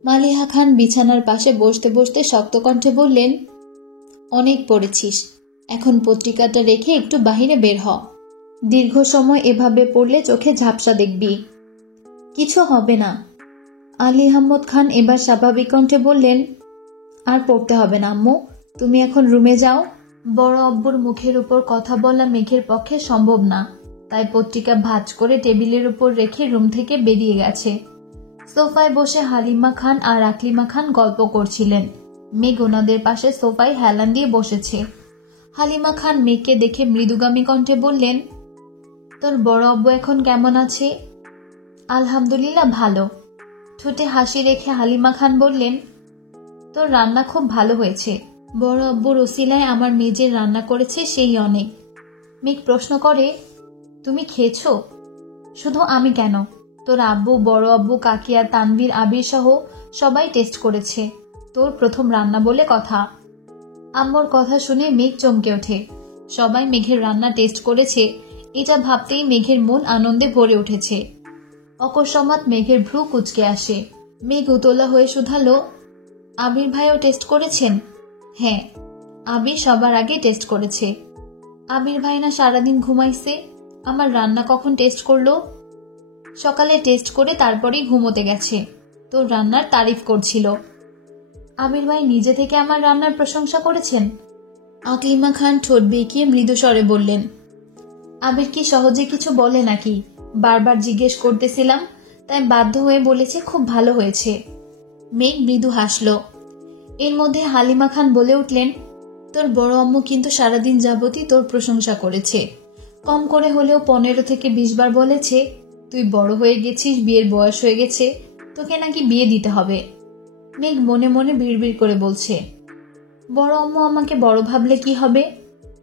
মালিহা খান বিছানার পাশে বসতে বসতে শক্ত কণ্ঠে বললেন, অনেক পড়েছিস, এখন পত্রিকাটা রেখে একটু বাহিরে বের হ। দীর্ঘ সময় এভাবে পড়লে চোখে ঝাপসা দেখবি। কিছু হবে না। আলী আহমদ খান এবার স্বাভাবিক কণ্ঠে বললেন, আর পড়তে হবে না আম্মু, তুমি এখন রুমে যাও। বড় আব্বুর মুখের উপর কথা বলা মেঘের পক্ষে সম্ভব না, তাই পত্রিকা ভাঁজ করে টেবিলের উপর রেখে রুম থেকে বেরিয়ে গেছে। সোফায় বসে হালিমা খান আর আকলিমা খান গল্প করছিলেন। মেঘ ওনাদের পাশে সোফায় হেলান দিয়ে বসেছে। হালিমা খান মেঘকে দেখে মৃদুগামী কণ্ঠে বললেন, তোর বড় আব্বু এখন কেমন আছে? আলহামদুলিল্লাহ ভালো। ঠোঁটে হাসি রেখে হালিমা খান বললেন, তোর রান্না খুব ভালো হয়েছে। বড় আব্বুর ওসিলায় আমার মেয়ে যে রান্না করেছে সেই অনেক। মেঘ প্রশ্ন করে, তুমি খেয়েছো? শুধু আমি কেন, তোর আব্বু, বড় আব্বু, কাকি আর তানভীর, আবির সহ সবাই টেস্ট করেছে। তোর প্রথম রান্না বলে কথা। আম্মুর কথা শুনে মেঘ চমকে ওঠে। সবাই মেঘের রান্না টেস্ট করেছে, এটা ভাবতেই মেঘের মন আনন্দে ভরে উঠেছে। অকস্মাৎ মেঘের ভ্রু কুঁচকে আসে। মেঘ উতলা হয়ে শুধালো, আবির ভাইও টেস্ট করেছেন? হ্যাঁ, আবির সবার আগে টেস্ট করেছে। আবির ভাই না সারাদিন ঘুমাইছে, আমার রান্না কখন টেস্ট করলো? সকালে টেস্ট করে তারপরেই ঘুমোতে গেছে। তোর রান্নার তারিফ করছিল। আবির ভাই নিজে থেকে আমার রান্নার প্রশংসা করেছেন? আকলিমা খান ঠোঁট বেঁকিয়ে মৃদু স্বরে বললেন, আবির কি সহজে কিছু বলে নাকি? বারবার জিজ্ঞেস করতেছিলাম, তাই বাধ্য হয়ে বলেছে খুব ভালো হয়েছে। মেঘ মৃদু হাসল। এর মধ্যে হালিমা খান বলে উঠলেন, তোর বড় আম্মু কিন্তু সারাদিন যাবতই তোর প্রশংসা করেছে। কম করে হলেও 15 থেকে 20 বার বলেছে তুই বড় হয়ে গেছিস, বিয়ের বয়স হয়ে গেছে, তোকে নাকি বিয়ে দিতে হবে। মেঘ মনে মনে বিড়বিড় করে বলছে, বড় আম্মু আমাকে বড় ভাবলে কি হবে?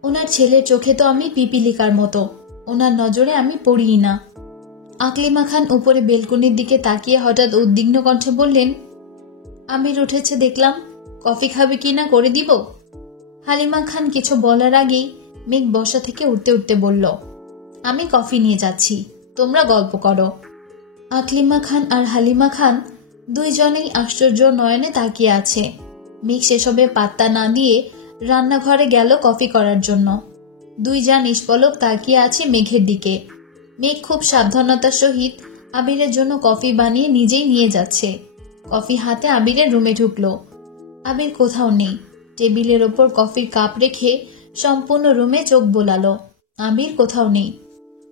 ওনার ছেলের চোখে তো আমি পিপিলিকার মতো। ওনার নজরে আমি পড়িই না। আকলিমা খান উপরে বেলকনির দিকে তাকিয়ে হঠাৎ উদ্বিগ্ন কণ্ঠে বললেন, আমির উঠেছে দেখলাম, কফি খাবে কি না করে দিব? হালিমা খান কিছু বলার আগেই মেঘ বসা থেকে উঠতে উঠতে বলল, আমি কফি নিয়ে যাচ্ছি, তোমরা গল্প করো। আকলিমা খান আর হালিমা খান দুইজনেই আশ্চর্য নয়নে তাকিয়ে আছে। মেঘ সেসবে পাত্তা না দিয়ে রান্নাঘরে গেল কফি করার জন্য। দুই যা নিষ্পলক তাকিয়ে আছে মেঘের দিকে। মেঘ খুব সাবধানতার সহিত আবিরের জন্য কফি বানিয়ে নিজেই নিয়ে যাচ্ছে। কফি হাতে আবিরের রুমে ঢুকলো। আবির কোথাও নেই। টেবিলের ওপর কফির কাপ রেখে সম্পূর্ণ রুমে চোখ বোলালো। আবির কোথাও নেই।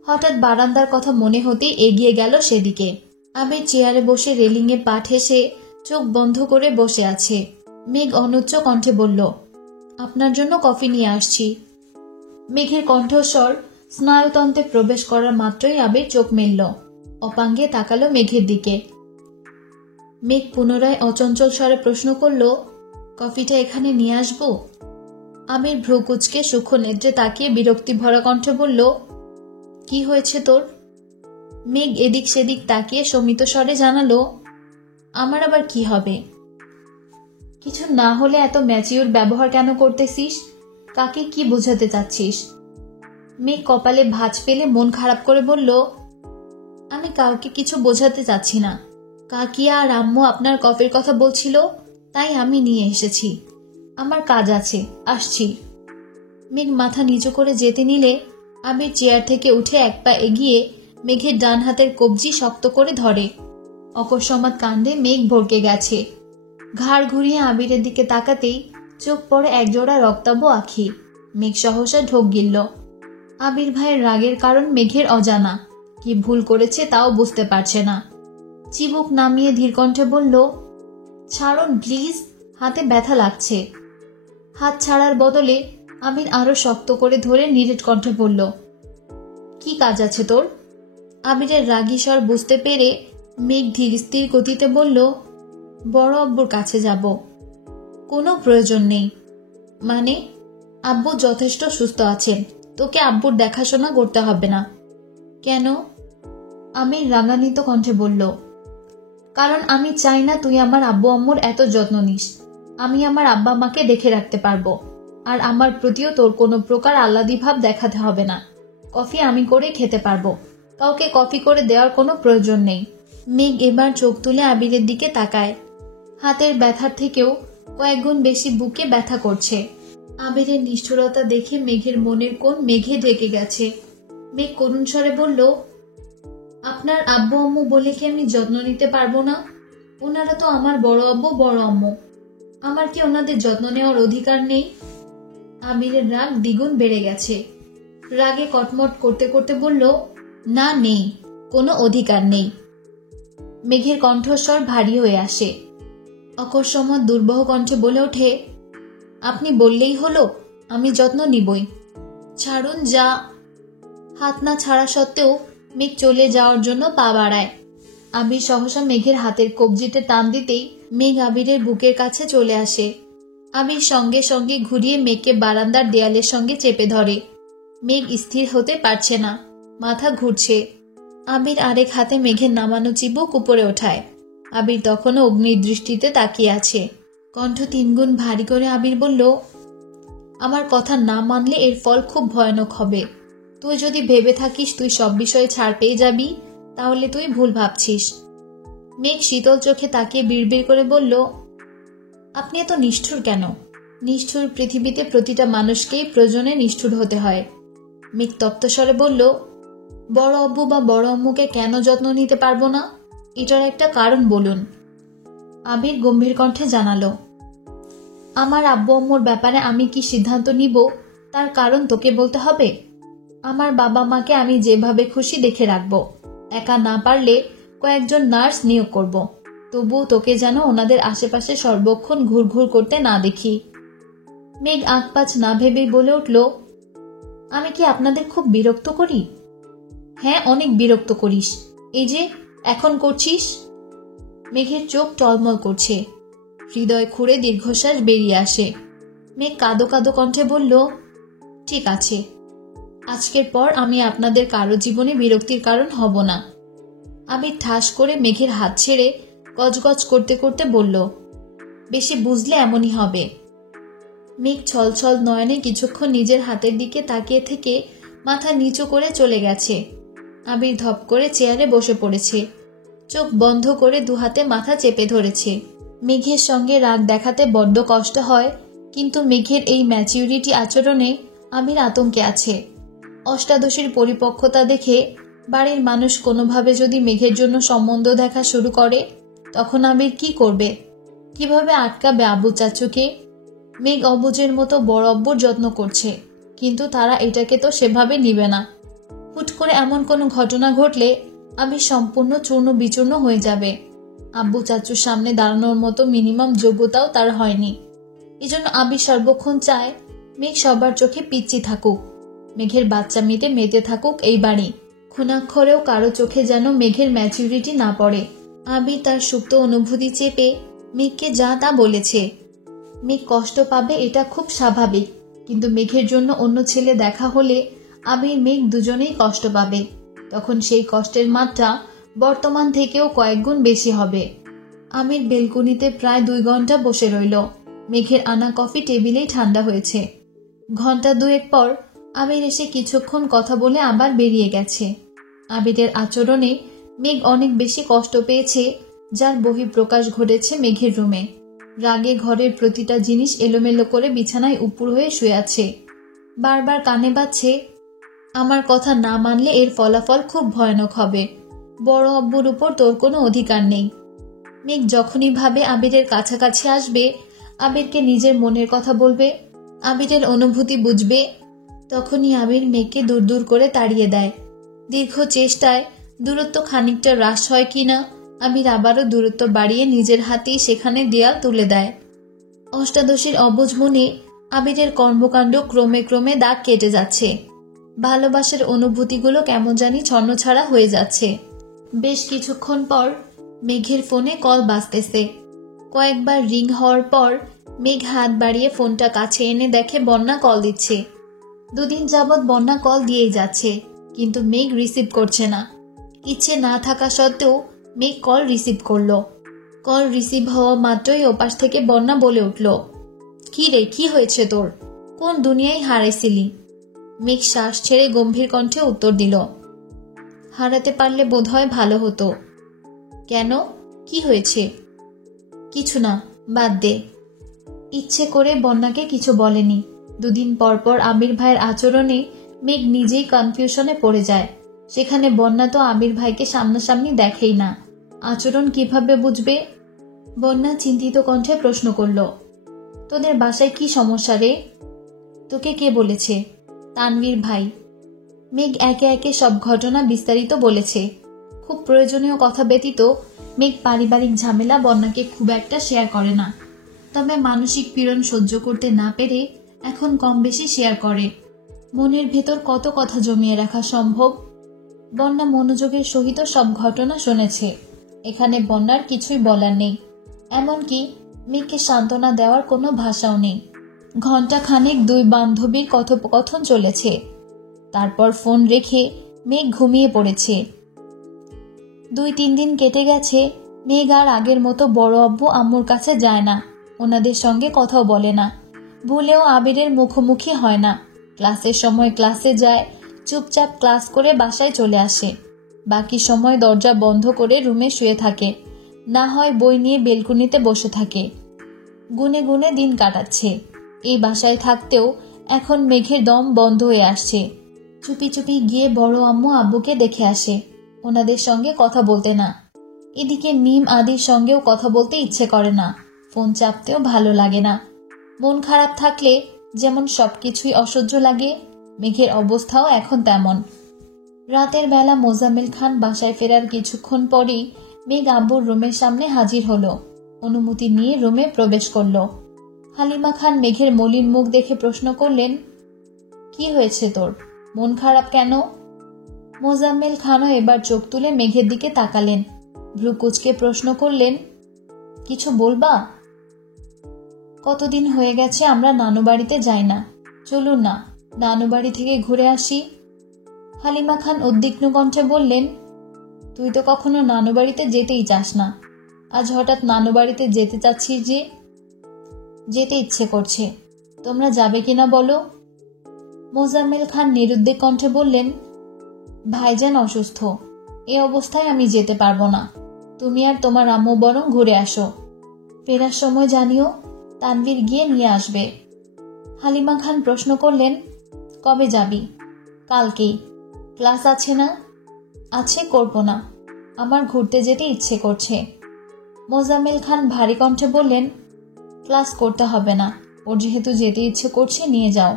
হঠাৎ বারান্দার কথা মনে হতেই এগিয়ে গেল সেদিকে। আবির চেয়ারে বসে রেলিংয়ে পা ঠেসে চোখ বন্ধ করে বসে আছে। মেঘ অনুচ্চ কণ্ঠে বলল, আপনার জন্য কফি নিয়ে আসছি। মেঘের কণ্ঠস্বর স্নায়ুতন্ত্রে প্রবেশ করার মাত্রই আবির চোখ মেলল, অপাঙ্গে তাকালো মেঘের দিকে। মেঘ পুনরায় অচঞ্চল স্বরে প্রশ্ন করল, কফিটা এখানে নিয়ে আসবো? আবির ভ্রু কুঁচকে সূক্ষ্ম নেত্রে তাকিয়ে বিরক্তি ভরা কণ্ঠে বলল, কি হয়েছে তোর? মেঘ এদিক সেদিক তাকিয়ে শমিত স্বরে জানালো, আমার আবার কি হবে? কিছু না হলে এত ম্যাচিউর ব্যবহার কেন করতেছিস? কাকে কি বোঝাতে চাচ্ছিস? মেঘ কপালে ভাঁজ পেলে মন খারাপ করে বলল, আমি কাউকে কিছু বোঝাতে চাচ্ছি না। কাকিয়া আর আম্মু আপনার কফির কথা বলছিল, তাই আমি নিয়ে এসেছি। আমার কাজ আছে, আসছি। মেঘ মাথা নিচু করে যেতে নিলে আবির চেয়ার থেকে উঠে এক পা এগিয়ে মেঘের ডান হাতের কবজি শক্ত করে ধরে। অকস্মাৎ কাণ্ডে মেঘ ভড়কে গেছে। ঘাড় ঘুরিয়ে আবিরের দিকে তাকাতেই চোখ পড়ে একজোড়া রক্তাভ আঁখি। মেঘ সহসা ঢোক গিলল। আবির ভাইয়ের রাগের কারণ মেঘের অজানা। কি ভুল করেছে তাও বুঝতে পারছে না। চিবুক নামিয়ে ধীরকণ্ঠে বলল, ছাড়ুন প্লিজ, হাতে ব্যথা লাগছে। হাত ছাড়ার বদলে আবির আরো শক্ত করে ধরে নিরেট কণ্ঠে বলল, কি কাজ আছে তোর? আবিরের রাগী স্বর বুঝতে পেরে মেঘ ধীর স্থির গতিতে বলল, বড় আব্বুর কাছে যাব। কোনো প্রয়োজন নেই। মানে? আব্বু যথেষ্ট সুস্থ আছেন, তোকে আব্বুর দেখাশোনা করতে হবে না। কেন? আমির রাগান্বিত কণ্ঠে বলল, কারণ আমি চাই না তুই আমার আব্বু আম্মুর এত যত্ন নিস। আমি আমার আব্বা মাকে দেখে রাখতে পারবো, আর আমার প্রতিও তোর কোনো প্রকার আহ্লাদী ভাব দেখাতে হবে না। কফি আমি করে খেতে পারবো, কাউকে কফি করে দেওয়ার কোনো প্রয়োজন নেই। মেঘ এবার চোখ তুলে আবিরের দিকে তাকায়। হাতের ব্যথার থেকেও কয়েক গুণ বেশি বুকে ব্যথা করছে। আবিরের নিষ্ঠুরতা দেখে মেঘের মনের কোণ মেঘে ঢেকে গেছে। মেঘ করুণ স্বরে বলল, আপনার আব্বু আম্মু বলে কি আমি যত্ন নিতে পারবো না? ওনারা তো আমার বড় আব্বু বড় আম্মু। আমার কি ওনাদের যত্ন নেওয়ার অধিকার নেই? আবিরের রাগ দ্বিগুণ বেড়ে গেছে। রাগে কটমট করতে করতে বলল, না, নেই, কোনো অধিকার নেই। মেঘের কণ্ঠস্বর ভারী হয়ে আসে। অকস্মাৎ দুর্বহ কণ্ঠে বলে ওঠে, আপনি বললেই হলো, আমি যত্ন নিবই। ছাড়ুন, যা। হাত না ছাড়া সত্ত্বেও মেঘ চলে যাওয়ার জন্য পা বাড়ায়। আবির সহসা মেঘের হাতের কবজিতে টান দিতেই মেঘ আবিরের বুকের কাছে চলে আসে। আবির সঙ্গে সঙ্গে ঘুরিয়ে মেঘকে বারান্দার দেয়ালের সঙ্গে চেপে ধরে। মেঘ স্থির হতে পারছে না, মাথা ঘুরছে। আবির আরেক হাতে মেঘের নামানো চিবুক উপরে ওঠায়। আবির তখনও অগ্নির দৃষ্টিতে তাকিয়ে আছে। কণ্ঠ তিনগুণ ভারী করে আবির বলল, আমার কথা না মানলে এর ফল খুব ভয়ানক হবে। তুই যদি ভেবে থাকিস তুই সব বিষয়ে ছাড় পেয়ে যাবি, তাহলে তুই ভুল ভাবছিস। মেঘ শীতল চোখে তাকিয়ে বিড়বিড় করে বলল, আপনি এত নিষ্ঠুর কেন? নিষ্ঠুর পৃথিবীতে প্রতিটা মানুষকেই প্রয়োজনে নিষ্ঠুর হতে হয়। মেঘ তপ্তস্বরে বলল, বড় আব্বু বা বড় আম্মুকে কেন যত্ন নিতে পারবো না? এটার একটা কারণ বলুন। আবির গম্ভীর কণ্ঠে জানালো, আমার আব্বু আম্মুর ব্যাপারে আমি কি সিদ্ধান্ত নিব তার কারণ তোকে বলতে হবে? আমার বাবা মাকে আমি যেভাবে খুশি দেখে রাখবো। একা না পারলে কয়েকজন নার্স নিয়োগ করব। তবুও তোকে যেন ওনাদের আশেপাশে সর্বক্ষণ ঘুরঘুর করতে না দেখি। মেঘ আঁকপাঁচ না ভেবেই বলে উঠল, আমি কি আপনাদের খুব বিরক্ত করি? হ্যাঁ, অনেক বিরক্ত করিস। এই যে এখন করছিস। মেঘের চোখ টলমল করছে। হৃদয় খুঁড়ে দীর্ঘশ্বাস বেরিয়ে আসে। মেঘ কাঁদো কাঁদো কণ্ঠে বলল, ঠিক আছে, আজকের পর আমি আপনাদের কারো জীবনে বিরক্তির কারণ হব না। আবির ঠাস করে মেঘের হাত ছেড়ে গজগজ করতে করতে বলল, বেশি বুঝলে এমনই হবে। মেঘ ছলছল নয়নে কিছুক্ষণ নিজের হাতের দিকে তাকিয়ে থেকে মাথা নিচু করে চলে গেছে। আবির ধপ করে চেয়ারে বসে পড়েছে, চোখ বন্ধ করে দুহাতে মাথা চেপে ধরেছে। মেঘের সঙ্গে রাগ দেখাতে বড্ড কষ্ট হয়, কিন্তু মেঘের এই ম্যাচিউরিটি আচরণে আবির আতঙ্কে আছে। অষ্টাদশীর পরিপক্কতা দেখে বাড়ির মানুষ কোনোভাবে যদি মেঘের জন্য সম্বন্ধ দেখা শুরু করে, তখন আবির কি করবে? কিভাবে আটকাবে আব্বু চাচুকে? মেঘ অবুজের মতো বড় আব্বুর যত্ন করছে, কিন্তু তারা এটাকে তো সেভাবে নিবে না। হুট করে এমন কোনো ঘটনা ঘটলে আবির সম্পূর্ণ চূর্ণ বিচূর্ণ হয়ে যাবে। আব্বু চাচুর সামনে দাঁড়ানোর মতো মিনিমাম যোগ্যতাও তার হয়নি। এজন্য আবির সর্বক্ষণ চায় মেঘ সবার চোখে পিচ্চি থাকুক, মেঘের বাচ্চা মেয়েতে মেতে থাকুক এই বাড়ি। খুনাক্ষরেও কারো চোখে যেন মেঘের ম্যাচুরিটি না পড়ে। আবির তার সুপ্ত অনুভূতি চেপে মেঘকে যা তা বলেছে। মেঘ কষ্ট পাবে, এটা খুব স্বাভাবিক, কিন্তু মেঘের জন্য অন্য ছেলে দেখা হলে আবির মেঘ দুজনেই কষ্ট পাবে। তখন সেই কষ্টের মাত্রা বর্তমান থেকেও কয়েক গুণ বেশি হবে। আমির বেলকুনিতে প্রায় 2 ঘন্টা বসে রইল। মেঘের আনা কফি টেবিলেই ঠান্ডা হয়েছে। ঘন্টা 2 পর আবির এসে কিছুক্ষণ কথা বলে আবার বেরিয়ে গেছে। আবিরের আচরণে মেঘ অনেক বেশি কষ্ট পেয়েছে, যার বহিঃপ্রকাশ ঘটেছে মেঘের রুমে। রাগে ঘরের প্রতিটা জিনিস এলোমেলো করে বিছানায় উপুড় হয়ে শুয়ে আছে। বারবার কানে বাজছে, আমার কথা না মানলে এর ফলাফল খুব ভয়ানক হবে। বড় আব্বুর উপর তোর কোনো অধিকার নেই। মেঘ যখনই ভাবে আবিরের কাছাকাছি আসবে, আবিরকে নিজের মনের কথা বলবে, আবিরের অনুভূতি বুঝবে, তখনই আবির মেঘকে দূর দূর করে তাড়িয়ে দেয়। দীর্ঘ চেষ্টায় দূরত্ব খানিকটা হ্রাস হয় কিনা, আবির আবারও দূরত্ব বাড়িয়ে নিজের হাতেই সেখানে দেয়াল তুলে দেয়। অষ্টাদশীর অবুঝ মনে আবিরের কর্মকাণ্ড ক্রমে ক্রমে দাগ কেটে যাচ্ছে। ভালোবাসার অনুভূতিগুলো কেমন জানি ছন্নছাড়া হয়ে যাচ্ছে। বেশ কিছুক্ষণ পর মেঘের ফোনে কল বাজতেছে। কয়েকবার রিং হওয়ার পর মেঘ হাত বাড়িয়ে ফোনটা কাছে এনে দেখে বন্যা কল দিচ্ছে। 2 দিন যাবৎ বন্যা কল দিয়েই যাচ্ছে, কিন্তু মেঘ রিসিভ করছে না। ইচ্ছে না থাকা সত্ত্বেও মেঘ কল রিসিভ করলো। কল রিসিভ হওয়া মাত্রই ওপাশ থেকে বন্যা বলে উঠল, কি রে, কি হয়েছে তোর? কোন দুনিয়ায় হারাইছিলি? মেঘ শ্বাস ছেড়ে গম্ভীর কণ্ঠে উত্তর দিল, হারাতে পারলে বোধহয় ভালো হতো। কেন, কি হয়েছে? কিছু না, বাদ দে। ইচ্ছে করে বন্যাকে কিছু বলেনি। 2 দিন পর পর আবির ভাইয়ের আচরণে মেঘ নিজেই কনফিউশনে পড়ে যায়। সেখানে বন্যা তো আবির ভাইকে সামনাসামনি দেখেই না, আচরণ কিভাবে বুঝবে? বন্যা চিন্তিত কণ্ঠে প্রশ্ন করল, তোদের বাসায় কি সমস্যা রে? তোকে কে বলেছে? তানভীর ভাই। মেঘ একে একে সব ঘটনা বিস্তারিত বলেছে। খুব প্রয়োজনীয় কথা ব্যতীত মেঘ পারিবারিক ঝামেলা বন্যাকে খুব একটা শেয়ার করে না, তবে মানসিক পীড়ন সহ্য করতে না পেরে এখন কম বেশি শেয়ার করে। মনের ভেতর কত কথা জমিয়ে রাখা সম্ভব? বন্যা মনোযোগের সহিত সব ঘটনা শুনেছে। এখানে বন্যার কিছুই বলার নেই, এমনকি মেঘকে সান্ত্বনা দেওয়ার কোনো ভাষাও নেই। ঘণ্টা খানেক 2 বান্ধবীর কথোপকথন চলেছে। তারপর ফোন রেখে মেঘ ঘুমিয়ে পড়েছে। 2-3 দিন কেটে গেছে। মেঘ আর আগের মতো বড় আব্বু আম্মুর কাছে যায় না, ওনাদের সঙ্গে কথাও বলে না। ভুলেও আবিরের মুখোমুখি হয় না। ক্লাসের সময় ক্লাসে যায়, চুপচাপ ক্লাস করে বাসায় চলে আসে। বাকি সময় দরজা বন্ধ করে রুমে শুয়ে থাকে, না হয় বই নিয়ে বেলকুনিতে বসে থাকে। গুনে গুনে দিন কাটাচ্ছে। এই বাসায় থাকতেও এখন মেঘের দম বন্ধ হয়ে আসছে। চুপি চুপি গিয়ে বড় আম্মু আব্বুকে দেখে আসে, ওনাদের সঙ্গে কথা বলতে না। এদিকে মিম আদির সঙ্গেও কথা বলতে ইচ্ছে করে না, ফোন চাপতেও ভালো লাগে না। মন খারাপ থাকলে যেমন সবকিছুই অসহ্য লাগে, মেঘের অবস্থাও এখন তেমন। রাতের বেলা মোজাম্মেল খান বাসায় ফেরার কিছুক্ষণ পরই মেঘ আব্বুর রুমের সামনে হাজির হলো। অনুমতি নিয়ে রুমে প্রবেশ করল। হালিমা খান মেঘের মলিন মুখ দেখে প্রশ্ন করলেন, কি হয়েছে তোর, মন খারাপ কেন? মোজাম্মেল খানও এবার চোখ তুলে মেঘের দিকে তাকালেন। ভ্রু কুঁচকে প্রশ্ন করলেন, কিছু বলবা? কতদিন হয়ে গেছে আমরা নানু বাড়িতে যাই না, চলুন না নানু বাড়ি থেকে ঘুরে আসি। হালিমা খান উদ্বিগ্ন কণ্ঠে বললেন, তুই তো কখনো নানু বাড়িতে যেতেই চাস না, আজ হঠাৎ নানু বাড়িতে যেতে চাচ্ছিস যে? যেতে ইচ্ছে করছে, তোমরা যাবে কিনা বলো। মোজাম্মেল খান নিরুদ্বেগ কণ্ঠে বললেন, ভাইজান অসুস্থ, এ অবস্থায় আমি যেতে পারবো না, তুমি আর তোমার আম্মু বরং ঘুরে আসো। ফেরার সময় জানিও, তানভীর গিয়ে নিয়ে আসবে। হালিমা খান প্রশ্ন করলেন, কবে যাবি? কালকেই। ক্লাস আছে না? আছে, করব না, আমার ঘুরতে যেতে ইচ্ছে করছে। মোজাম্মেল খান ভারী কণ্ঠে বললেন, ক্লাস করতে হবে না, ওর যেহেতু যেতে ইচ্ছে করছে নিয়ে যাও।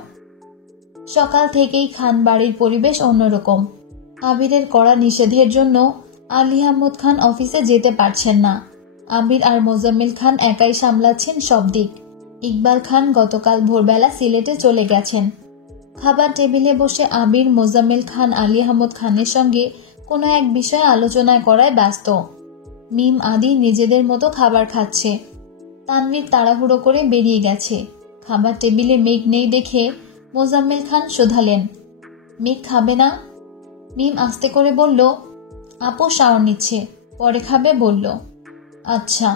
সকাল থেকেই খান বাড়ির পরিবেশ অন্যরকম। আবিরের কড়া নিষেধের জন্য আলী আহমদ খান অফিসে যেতে পারছেন না। আবির আর মোজাম্মেল খান একাই সামলাচ্ছেন সব দিক। ইকবাল খান গতকাল ভোরবেলা সিলেটে চলে গেছেন। খাবার টেবিলে বসে আবির মোজাম্মেল খান আলী আহমদ খানের সঙ্গে কোনো এক বিষয়ে আলোচনা করায় ব্যস্ত। মিম আদি নিজেদের মতো খাবার খাচ্ছে। তানভীর তাড়াহুড়ো করে বেরিয়ে গেছে। খাবার টেবিলে মেঘ নেই দেখে মোজাম্মেল খান শোধালেন, মেঘ খাবে না? মিম আস্তে করে বলল, আপু শাওয়ার নিচ্ছে, পরে খাবে বলল। আচ্ছা।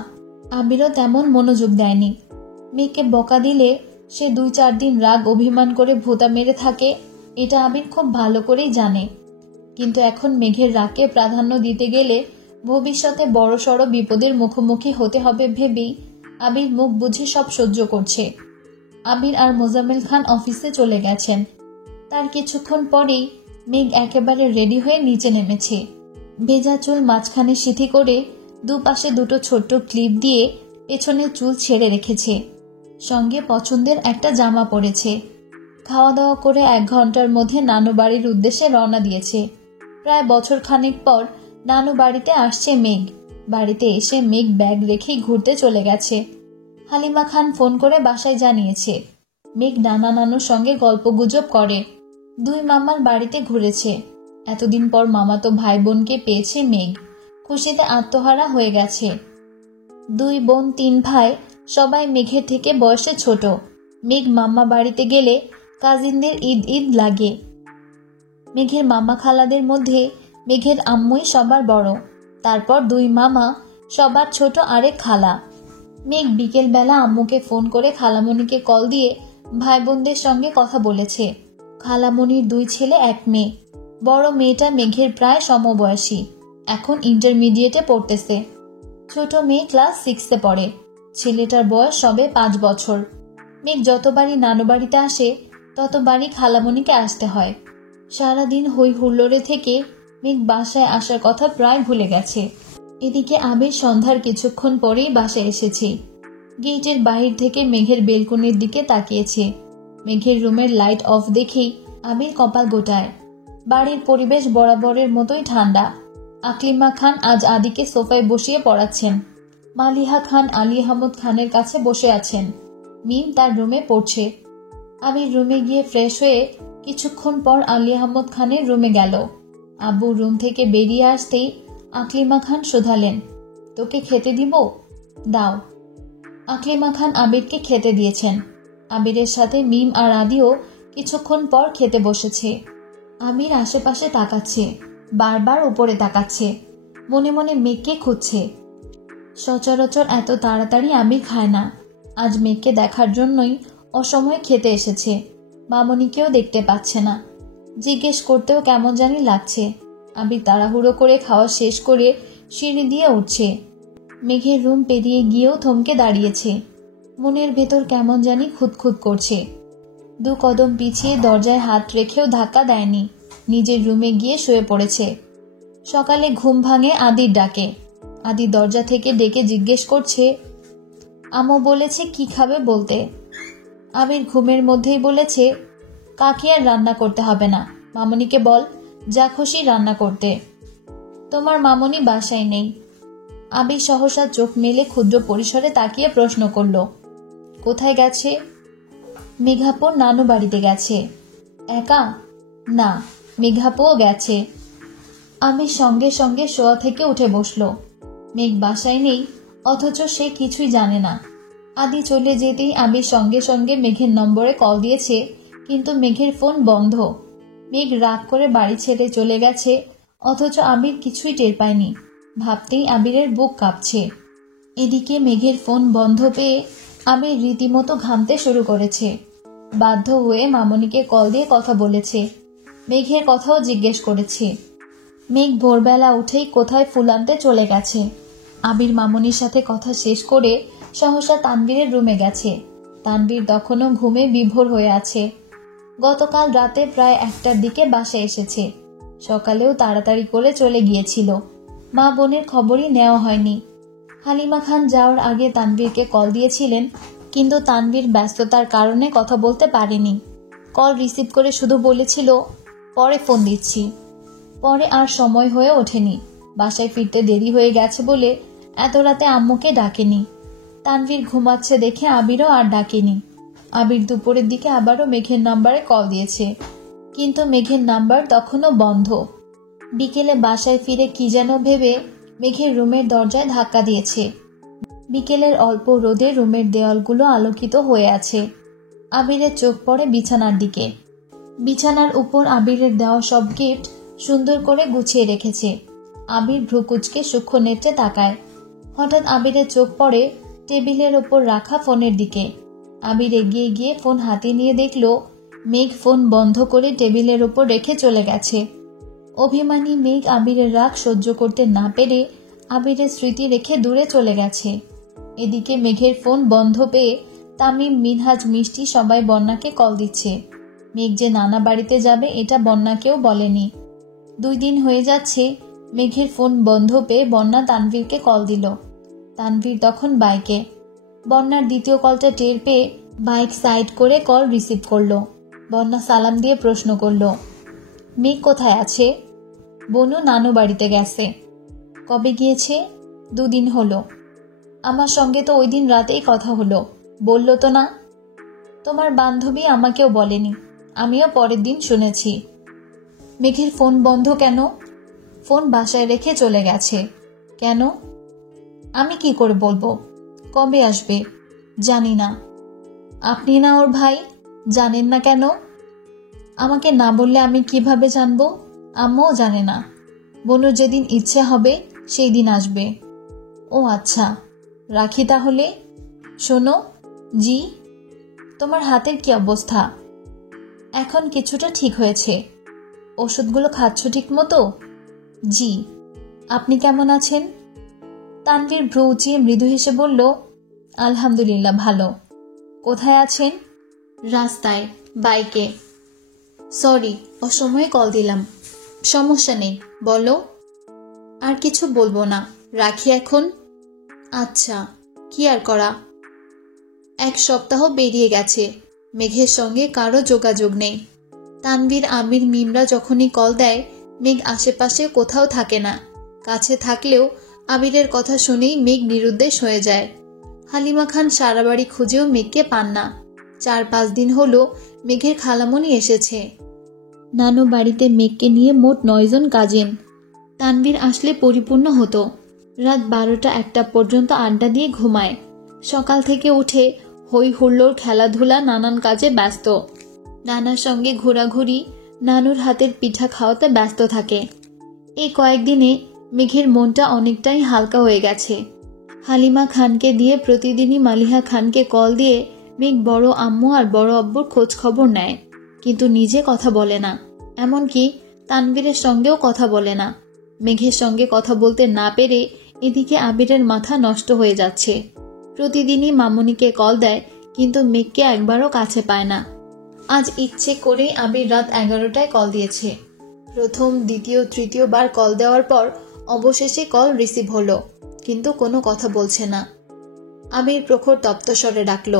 আবিরও তেমন মনোযোগ দেয়নি। মেঘকে বকা দিলে সে 2-4 দিন রাগ অভিমান করে ভোঁতা মেরে থাকে, এটা আবির খুব ভালো করেই জানে। কিন্তু এখন মেঘের রাগকে প্রাধান্য দিতে গেলে ভবিষ্যতে বড়সড় বিপদের মুখোমুখি হতে হবে ভেবেই আবির মুখ বুঝে সব সহ্য করছে। আবির আর মোজাম্মেল খান অফিসে চলে গেছেন। তার কিছুক্ষণ পরেই মেঘ একেবারে রেডি হয়ে নিচে নেমেছে। ভেজা চুল মাঝখানে সিঁথি করে দুপাশে দুটো ছোট্ট ক্লিপ দিয়ে পেছনে চুল ছেড়ে রেখেছে। সঙ্গে পছন্দের একটা জামা পরেছে। খাওয়া দাওয়া করে 1 ঘন্টার মধ্যে নানু বাড়ির উদ্দেশ্যে রওনা দিয়েছে। প্রায় বছর খানেক পর নানু বাড়িতে আসছে মেঘ। বাড়িতে এসে মেঘ ব্যাগ রেখেই ঘুরতে চলে গেছে। হালিমা খান ফোন করে বাসায় জানিয়েছে মেঘ নানা নানুর সঙ্গে গল্পগুজব করে। 2 মামার বাড়িতে ঘুরেছে। এতদিন পর মামাতো ভাই বোনকে পেয়েছে মেঘ। খুশিতে আত্মহারা হয়ে গেছে। 2 বোন 3 ভাই সবাই মেঘের থেকে বয়সে ছোট। মেঘ মামা বাড়িতে গেলে কাজিনদের ঈদ ঈদ লাগে। মেঘের মামা খালাদের মধ্যে মেঘের আম্মুই সবার বড়, তারপর 2 মামা, সবার ছোট আরেক খালা। মেঘ বিকেল বেলা আম্মুকে ফোন করে খালামণিকে কল দিয়ে ভাই বোনদের সঙ্গে কথা বলেছে। খালামণির 2 ছেলে 1 মেয়ে। বড় মেয়েটা মেঘের প্রায় সমবয়সী, এখন ইন্টারমিডিয়েটে পড়তেছে। ছোট মেয়ে ক্লাস 6-এ পড়ে। ছেলেটার বয়স সবে 5 বছর। মেঘ যতবারই নানু বাড়িতে আসে ততবারই খালামণিকে আসতে হয়। সারাদিন হই হুল্লোড়ে থেকে মেঘ বাসায় আসার কথা প্রায় ভুলে গেছে। এদিকে আবির সন্ধ্যার কিছুক্ষণ পরেই বাসায় এসেছে। গেটের বাহির থেকে মেঘের বেলকনির দিকে তাকিয়েছে। মেঘের রুমের লাইট অফ দেখেই আবির কপাল গোটায়। বাড়ির পরিবেশ বরাবরের মতোই ঠান্ডা। আকলিমা খান আজ আদিকে সোফায় বসিয়ে পড়াচ্ছেন। মালিহা খান আলী আহমদ খানের কাছে বসে আছেন। মিম তার রুমে পড়ছে। আবির রুমে গিয়ে ফ্রেশ হয়ে কিছুক্ষণ পর আলী আহমদ খানের রুমে গেল। আব্বু রুম থেকে বেরিয়ে আসতেই আকলিমা খান শোধালেন, তোকে খেতে দিব? দাও। আকলিমা খান আবিরকে খেতে দিয়েছেন। আবিরের সাথে মিম আর আদিও কিছুক্ষণ পর খেতে বসেছে। আবির আশেপাশে তাকাচ্ছে, বারবার উপরে তাকাচ্ছে, মনে মনে মেঘকে খুঁজছে। সচরাচর এত তাড়াতাড়ি আবির খায় না। আজ মেঘকে দেখার জন্যই অসময়ে খেতে এসেছে। মামনিকেও দেখতে পাচ্ছে না। জিজ্ঞেস করতেও কেমন জানি লাগছে। আবির তাড়াহুড়ো করে খাওয়া শেষ করে সিঁড়ি দিয়ে উঠছে। মেঘের রুম পেরিয়ে গিয়েও থমকে দাঁড়িয়েছে। মনের ভেতর কেমন জানি খুঁতখুত করছে। 2 কদম পিছিয়ে দরজায় হাত রেখেও ধাক্কা দেয়নি। নিজের রুমে গিয়ে শুয়ে পড়েছে। সকালে ঘুম ভাঙে আদির ডাকে। আদি দরজা থেকে ডেকে জিজ্ঞেস করছে, আম্মু বলেছে কি খাবে বলতে। আবির ঘুমের মধ্যেই বলেছে, কাকি আর রান্না করতে হবে না, মামনিকে বল যা খুশি রান্না করতে। তোমার মামনি বাসায় নেই। আবির সহসা চোখ মেলে ক্ষুদ্র পরিসরে তাকিয়ে প্রশ্ন করল, কোথায় গেছে? মেঘাপুর নানু বাড়িতে গেছে। একা? না, মেঘাপুও গেছে। আবির সঙ্গে সঙ্গে শোয়া থেকে উঠে বসল। মেঘ বাসায় নেই, অথচ সে কিছুই জানে না। আদি চলে যেতেই আবির সঙ্গে সঙ্গে মেঘের নম্বরে কল দিয়েছে, কিন্তু মেঘের ফোন বন্ধ। মেঘ রাগ করে বাড়ি ছেড়ে চলে গেছে, অথচ আবির কিছুই টের পায়নি। ভাবতেই আবিরের বুক কাঁপছে। এদিকে মেঘের ফোন বন্ধ পেয়ে আবির রীতিমতো ঘামতে শুরু করেছে। বাধ্য হয়ে মামনিকে কল দিয়ে কথা বলেছে, মেঘের কথাও জিজ্ঞেস করেছে। মেঘ ভোরবেলা উঠেই কোথায় ফুল আনতে চলে গেছে। আবির মামনির সাথে কথা শেষ করে সহসা তানবীরের রুমে গেছে। তানবীর তখনও ঘুমে বিভোর হয়ে আছে। গতকাল রাতে প্রায় 1টার দিকে বাসায় এসেছে। সকালেও তাড়াতাড়ি করে চলে গিয়েছিল। মা বোনের খবরই নেওয়া হয়নি। হালিমা খান যাওয়ার আগে তানবীরকে কল দিয়েছিলেন, কিন্তু তানবীর ব্যস্ততার কারণে কথা বলতে পারেনি। কল রিসিভ করে শুধু বলেছিল, পরে ফোন দিচ্ছি। পরে আর সময় হয়ে ওঠেনি। বাসায় ফিরতে দেরি হয়ে গেছে বলে এত রাতে আম্মুকে ডাকেনি। তানভীর ঘুমাচ্ছে দেখে আবিরও আর ডাকেনি। আবির দুপুরের দিকে আবারও মেঘের নাম্বারে কল দিয়েছে, কিন্তু মেঘের নাম্বার তখনও বন্ধ। বিকেলে বাসায় ফিরে কি যেন ভেবে মেঘের রুমের দরজায় ধাক্কা দিয়েছে। বিকেলের অল্প রোদে রুমের দেওয়ালগুলো আলোকিত হয়ে আছে। আবিরের চোখ পড়ে বিছানার দিকে। বিছানার উপর আবিরের দেওয়া সব গিফট সুন্দর করে গুছিয়ে রেখেছে। আবির ভ্রুকুচকে সূক্ষ্ম নেত্রে তাকায়। হঠাৎ আবিরের চোখ পড়ে টেবিলের ওপর রাখা ফোনের দিকে। আবির এগিয়ে গিয়ে ফোন হাতে নিয়ে দেখল মেঘ ফোন বন্ধ করে টেবিলের ওপর রেখে চলে গেছে। অভিমানী মেঘ আবিরের রাগ সহ্য করতে না পেরে আবিরের স্মৃতি রেখে দূরে চলে গেছে। এদিকে মেঘের ফোন বন্ধ পেয়ে তামিম, মিনহাজ, মিষ্টি সবাই বন্যাকে কল দিচ্ছে। মেঘ যে নানা বাড়িতে যাবে এটা বন্যাকেও বলেনি। 2 দিন হয়ে যাচ্ছে মেঘের ফোন বন্ধ পেয়ে বন্যা তানভীরকে কল দিল। তানভীর তখন বাইকে। বন্যার দ্বিতীয় কলটা টের পেয়ে বাইক সাইড করে কল রিসিভ করলো। বন্যা সালাম দিয়ে প্রশ্ন করল, মেঘ কোথায় আছে? বনু নানু বাড়িতে গেছে। কবে গিয়েছে? 2 দিন হলো। আমার সঙ্গে তো ওই দিন রাতেই কথা হলো, বলল তো না। তোমার বান্ধবী আমাকেও বলেনি, আমিও পরের দিন শুনেছি। মেঘের ফোন বন্ধ কেন? ফোন বাসায় রেখে চলে গেছে। কেন? আমি কি করে বলবো? কবে আসবে? জানি না। আপনি না ওর ভাই, জানেন না কেন? আমাকে না বললে আমি কিভাবে জানবো? আম্মুও জানে না। বনুর যেদিন ইচ্ছে হবে সেই দিন আসবে। ও আচ্ছা, রাখি তাহলে। শোনো। জি। তোমার হাতের কি অবস্থা? এখন কিছুটা ঠিক হয়েছে। ওষুধগুলো খাচ্ছ ঠিক মতো? জি। আপনি কেমন আছেন? তানভীর ভ্রু উঁচিয়ে মৃদু হেসে বলল, আলহামদুলিল্লাহ ভালো। কোথায় আছেন? রাস্তায়, বাইকে। সরি, অসময়ে কল দিলাম। সমস্যা নেই, বলো। আর কিছু বলবো না, রাখি এখন। আচ্ছা, কি আর করা। 1 সপ্তাহ পেরিয়ে গেছে, মেঘের সঙ্গে কারো যোগাযোগ নেই। তানভীর, আমির, মিমরা যখনই কল দেয় মেঘ আশেপাশে কোথাও থাকে না। কাছে থাকলেও আবিরের কথা শুনেই মেঘ নিরুদ্দেশ হয়ে যায়। হালিমা খান সারা বাড়ি খুঁজেও মেঘকে পান না। 4-5 দিন হলো মেঘের খালামণি এসেছে। নানু বাড়িতে মেঘকে নিয়ে মোট 9 জন কাজিন। তানভীর আসলে পরিপূর্ণ হতো। রাত 12টা-1টা পর্যন্ত আড্ডা দিয়ে ঘুমায়। সকাল থেকে উঠে হই হুল্লোড়, খেলাধুলা, নানান কাজে ব্যস্ত। নানার সঙ্গে ঘোরাঘুরি, নানুর হাতের পিঠা খাওয়াতে ব্যস্ত থাকে। এই কয়েকদিনে মেঘের মনটা অনেকটাই হালকা হয়ে গেছে। হালিমা খানকে দিয়ে প্রতিদিনই মালিহা খানকে কল দিয়ে মেঘ বড় আম্মু আর বড় আব্বুর খোঁজ খবর নেয়, কিন্তু নিজে কথা বলে না। এমনকি তানভীরের সঙ্গেও কথা বলে না। মেঘের সঙ্গে কথা বলতে না পেরে এদিকে আবিরের মাথা নষ্ট হয়ে যাচ্ছে। প্রতিদিনই মামুনিকে কল দেয়, কিন্তু মেঘকে একবারও কাছে পায় না। আজ ইচ্ছে করে আবির রাত 11টায় কল দিয়েছে। প্রথম, দ্বিতীয়, তৃতীয়বার কল দেওয়ার পর অবশেষে কল রিসিভ হলো, কিন্তু কোনো কথা বলছে না। আবির প্রখর তপ্তস্বরে ডাকল,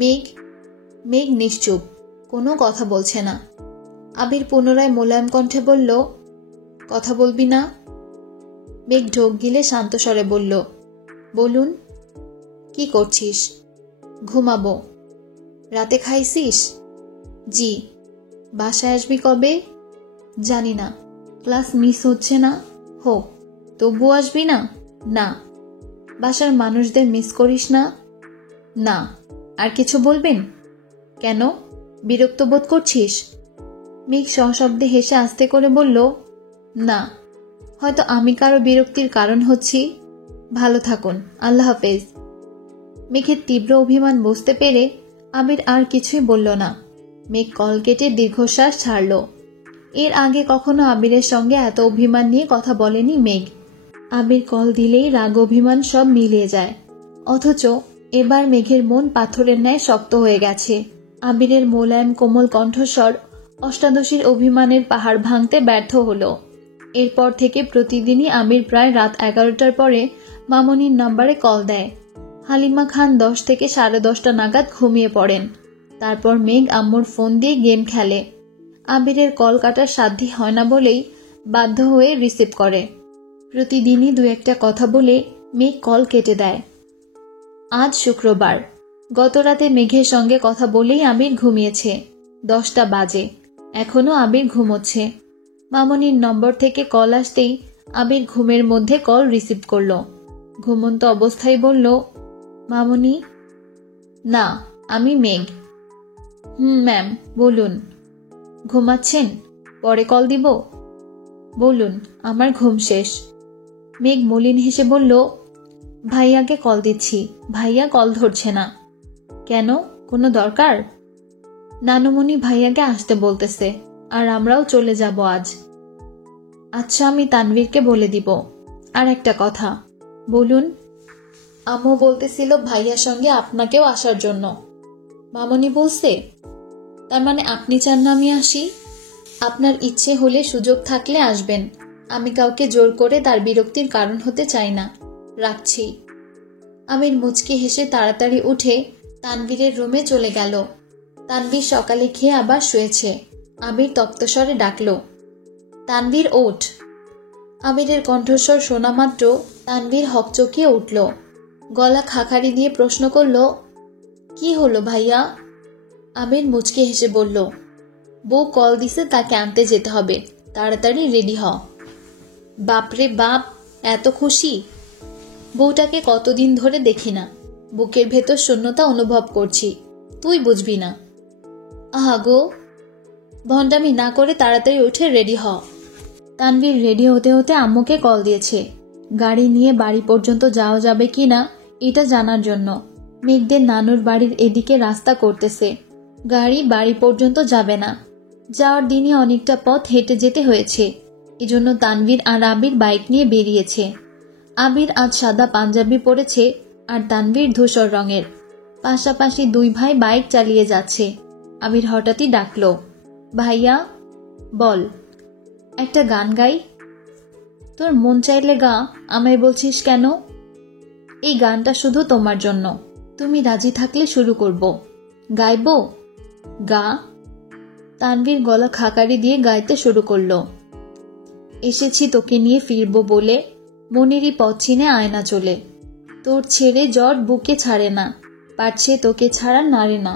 মেঘ। মেঘ নিশ্চুপ, কোনো কথা বলছে না। আবির পুনরায় মোলায়েম কণ্ঠে বলল, কথা বলবি না? মেঘ ঢোক গিলে শান্ত স্বরে বলল, বলুন। কি করছিস? ঘুমাবো। রাতে খাইছিস? জি। বাসায় আসবি কবে? জানি না। ক্লাস মিস হচ্ছে না? হোক। তবু আসবি না? না। বাসার মানুষদের মিস করিস না? না। আর কিছু বলবেন? কেন, বিরক্ত বোধ করছিস? মেঘ সশব্দে হেসে আস্তে করে বলল, না, হয়তো আমি কারো বিরক্তির কারণ হচ্ছি। ভালো থাকুন, আল্লাহ হাফেজ। মেঘের তীব্র অভিমান বুঝতে পেরে আবির আর কিছুই বলল না। মেঘ কল কেটে দীর্ঘশ্বাস ছাড়ল। এর আগে কখনো আবিরের সঙ্গে এত অভিমান নিয়ে কথা বলেনি মেঘ। আবির কল দিলেই রাগ অভিমান সব মিলিয়ে যায়, অথচ এবার মেঘের মন পাথরের ন্যায় শক্ত হয়ে গেছে। আবিরের মোলায়েম কোমল কণ্ঠস্বর অষ্টাদশীর অভিমানের পাহাড় ভাঙতে ব্যর্থ হলো। এরপর থেকে প্রতিদিনই আবির প্রায় রাত 11টার পরে মামনির নাম্বারে কল দেয়। হালিমা খান 10 থেকে 10:30 নাগাদ ঘুমিয়ে পড়েন। তারপর মেঘ আম্মুর ফোন দিয়ে গেম খেলে। আবিরের কল কাটার সাধ্য হয় না বলেই বাধ্য হয়ে রিসিভ করে। প্রতিদিনই দু একটা কথা বলে মেঘ কল কেটে দেয়। আজ শুক্রবার। গত রাতে মেঘের সঙ্গে কথা বলেই আবির ঘুমিয়েছে। 10টা বাজে, এখনো আবির ঘুমোচ্ছে। মামনির নম্বর থেকে কল আসতেই আবির ঘুমের মধ্যে কল রিসিভ করল। ঘুমন্ত অবস্থায় বলল, মামনি। না, আমি মেঘ। ম্যাম, বলুন। ঘুমাচ্ছেন? পরে কল দিব? বলুন, আমার ঘুম শেষ। মেঘ মলিন হেসে বলল, ভাইয়াকে কল দিচ্ছি, ভাইয়া কল ধরছে না। কেন, কোনো দরকার? নানুমণি ভাইয়াকে আসতে বলতেছে, আর আমরাও চলে যাব আজ। আচ্ছা, আমি তানভীরকে বলে দিব। আর একটা কথা। বলুন। আম্মু বলতেছিল ভাইয়ার সঙ্গে আপনাকেও আসার জন্য। মামনি বলছে? তার মানে আপনি চান না আমি আসি? আপনার ইচ্ছে হলে, সুযোগ থাকলে আসবেন। আমি কাউকে জোর করে তার বিরক্তির কারণ হতে চাই না। রাখছি। আমির মুচকি হেসে তাড়াতাড়ি উঠে তানভীরের রুমে চলে গেল। তানভীর সকালে খেয়ে আবার শুয়েছে। আবির তপ্তস্বরে ডাকল, তানভীর ওঠ। আবিরের কণ্ঠস্বর শোনা মাত্র তানভীর হকচকিয়ে উঠল। গলা খাকারি দিয়ে প্রশ্ন করল, কি হলো ভাইয়া? আবির মুচকি হেসে বলল, বউ কল দিছে, তাকে আনতে যেতে হবে, তাড়াতাড়ি রেডি হ। বাপরে বাপ, এত খুশি? বউটাকে কতদিন ধরে দেখি না, বুকের ভেতর শূন্যতা অনুভব করছি, তুই বুঝবি না। আহা গো, ভণ্ডামি না করে তাড়াতাড়ি উঠে রেডি হ। তানভীর রেডি হতে হতে আম্মুকে কল দিয়েছে, গাড়ি নিয়ে বাড়ি পর্যন্ত যাওয়া যাবে কিনা এটা জানার জন্য। মেঘদের নানুর বাড়ির এদিকে রাস্তা করতেছে, গাড়ি বাড়ি পর্যন্ত যাবে না। যাওয়ার দিনে অনেকটা পথ হেঁটে যেতে হয়েছে, এজন্য তানভীর আর আবির বাইক নিয়ে বেরিয়েছে। আবির আজ সাদা পাঞ্জাবি পরেছে আর তানভীর ধূসর রঙের। পাশাপাশি দুই ভাই বাইক চালিয়ে যাচ্ছে। আবির হঠাৎই ডাকল, ভাইয়া। বল। একটা গান গাই? তোর মন চাইলে গা, আমায় বলছিস কেন? এই গানটা শুধু তোমার জন্য, তুমি রাজি থাকলে শুরু করব। গাইবো? গা। তানভীর গলা খাকারি দিয়ে গাইতে শুরু করল, এসেছি তোকে নিয়ে ফিরবো বলে, মনেরই পথ চিনে আয়না চলে। তোর ছেড়ে জট বুকে ছাড়ে না, পারছে তোকে ছাড়া নারে না।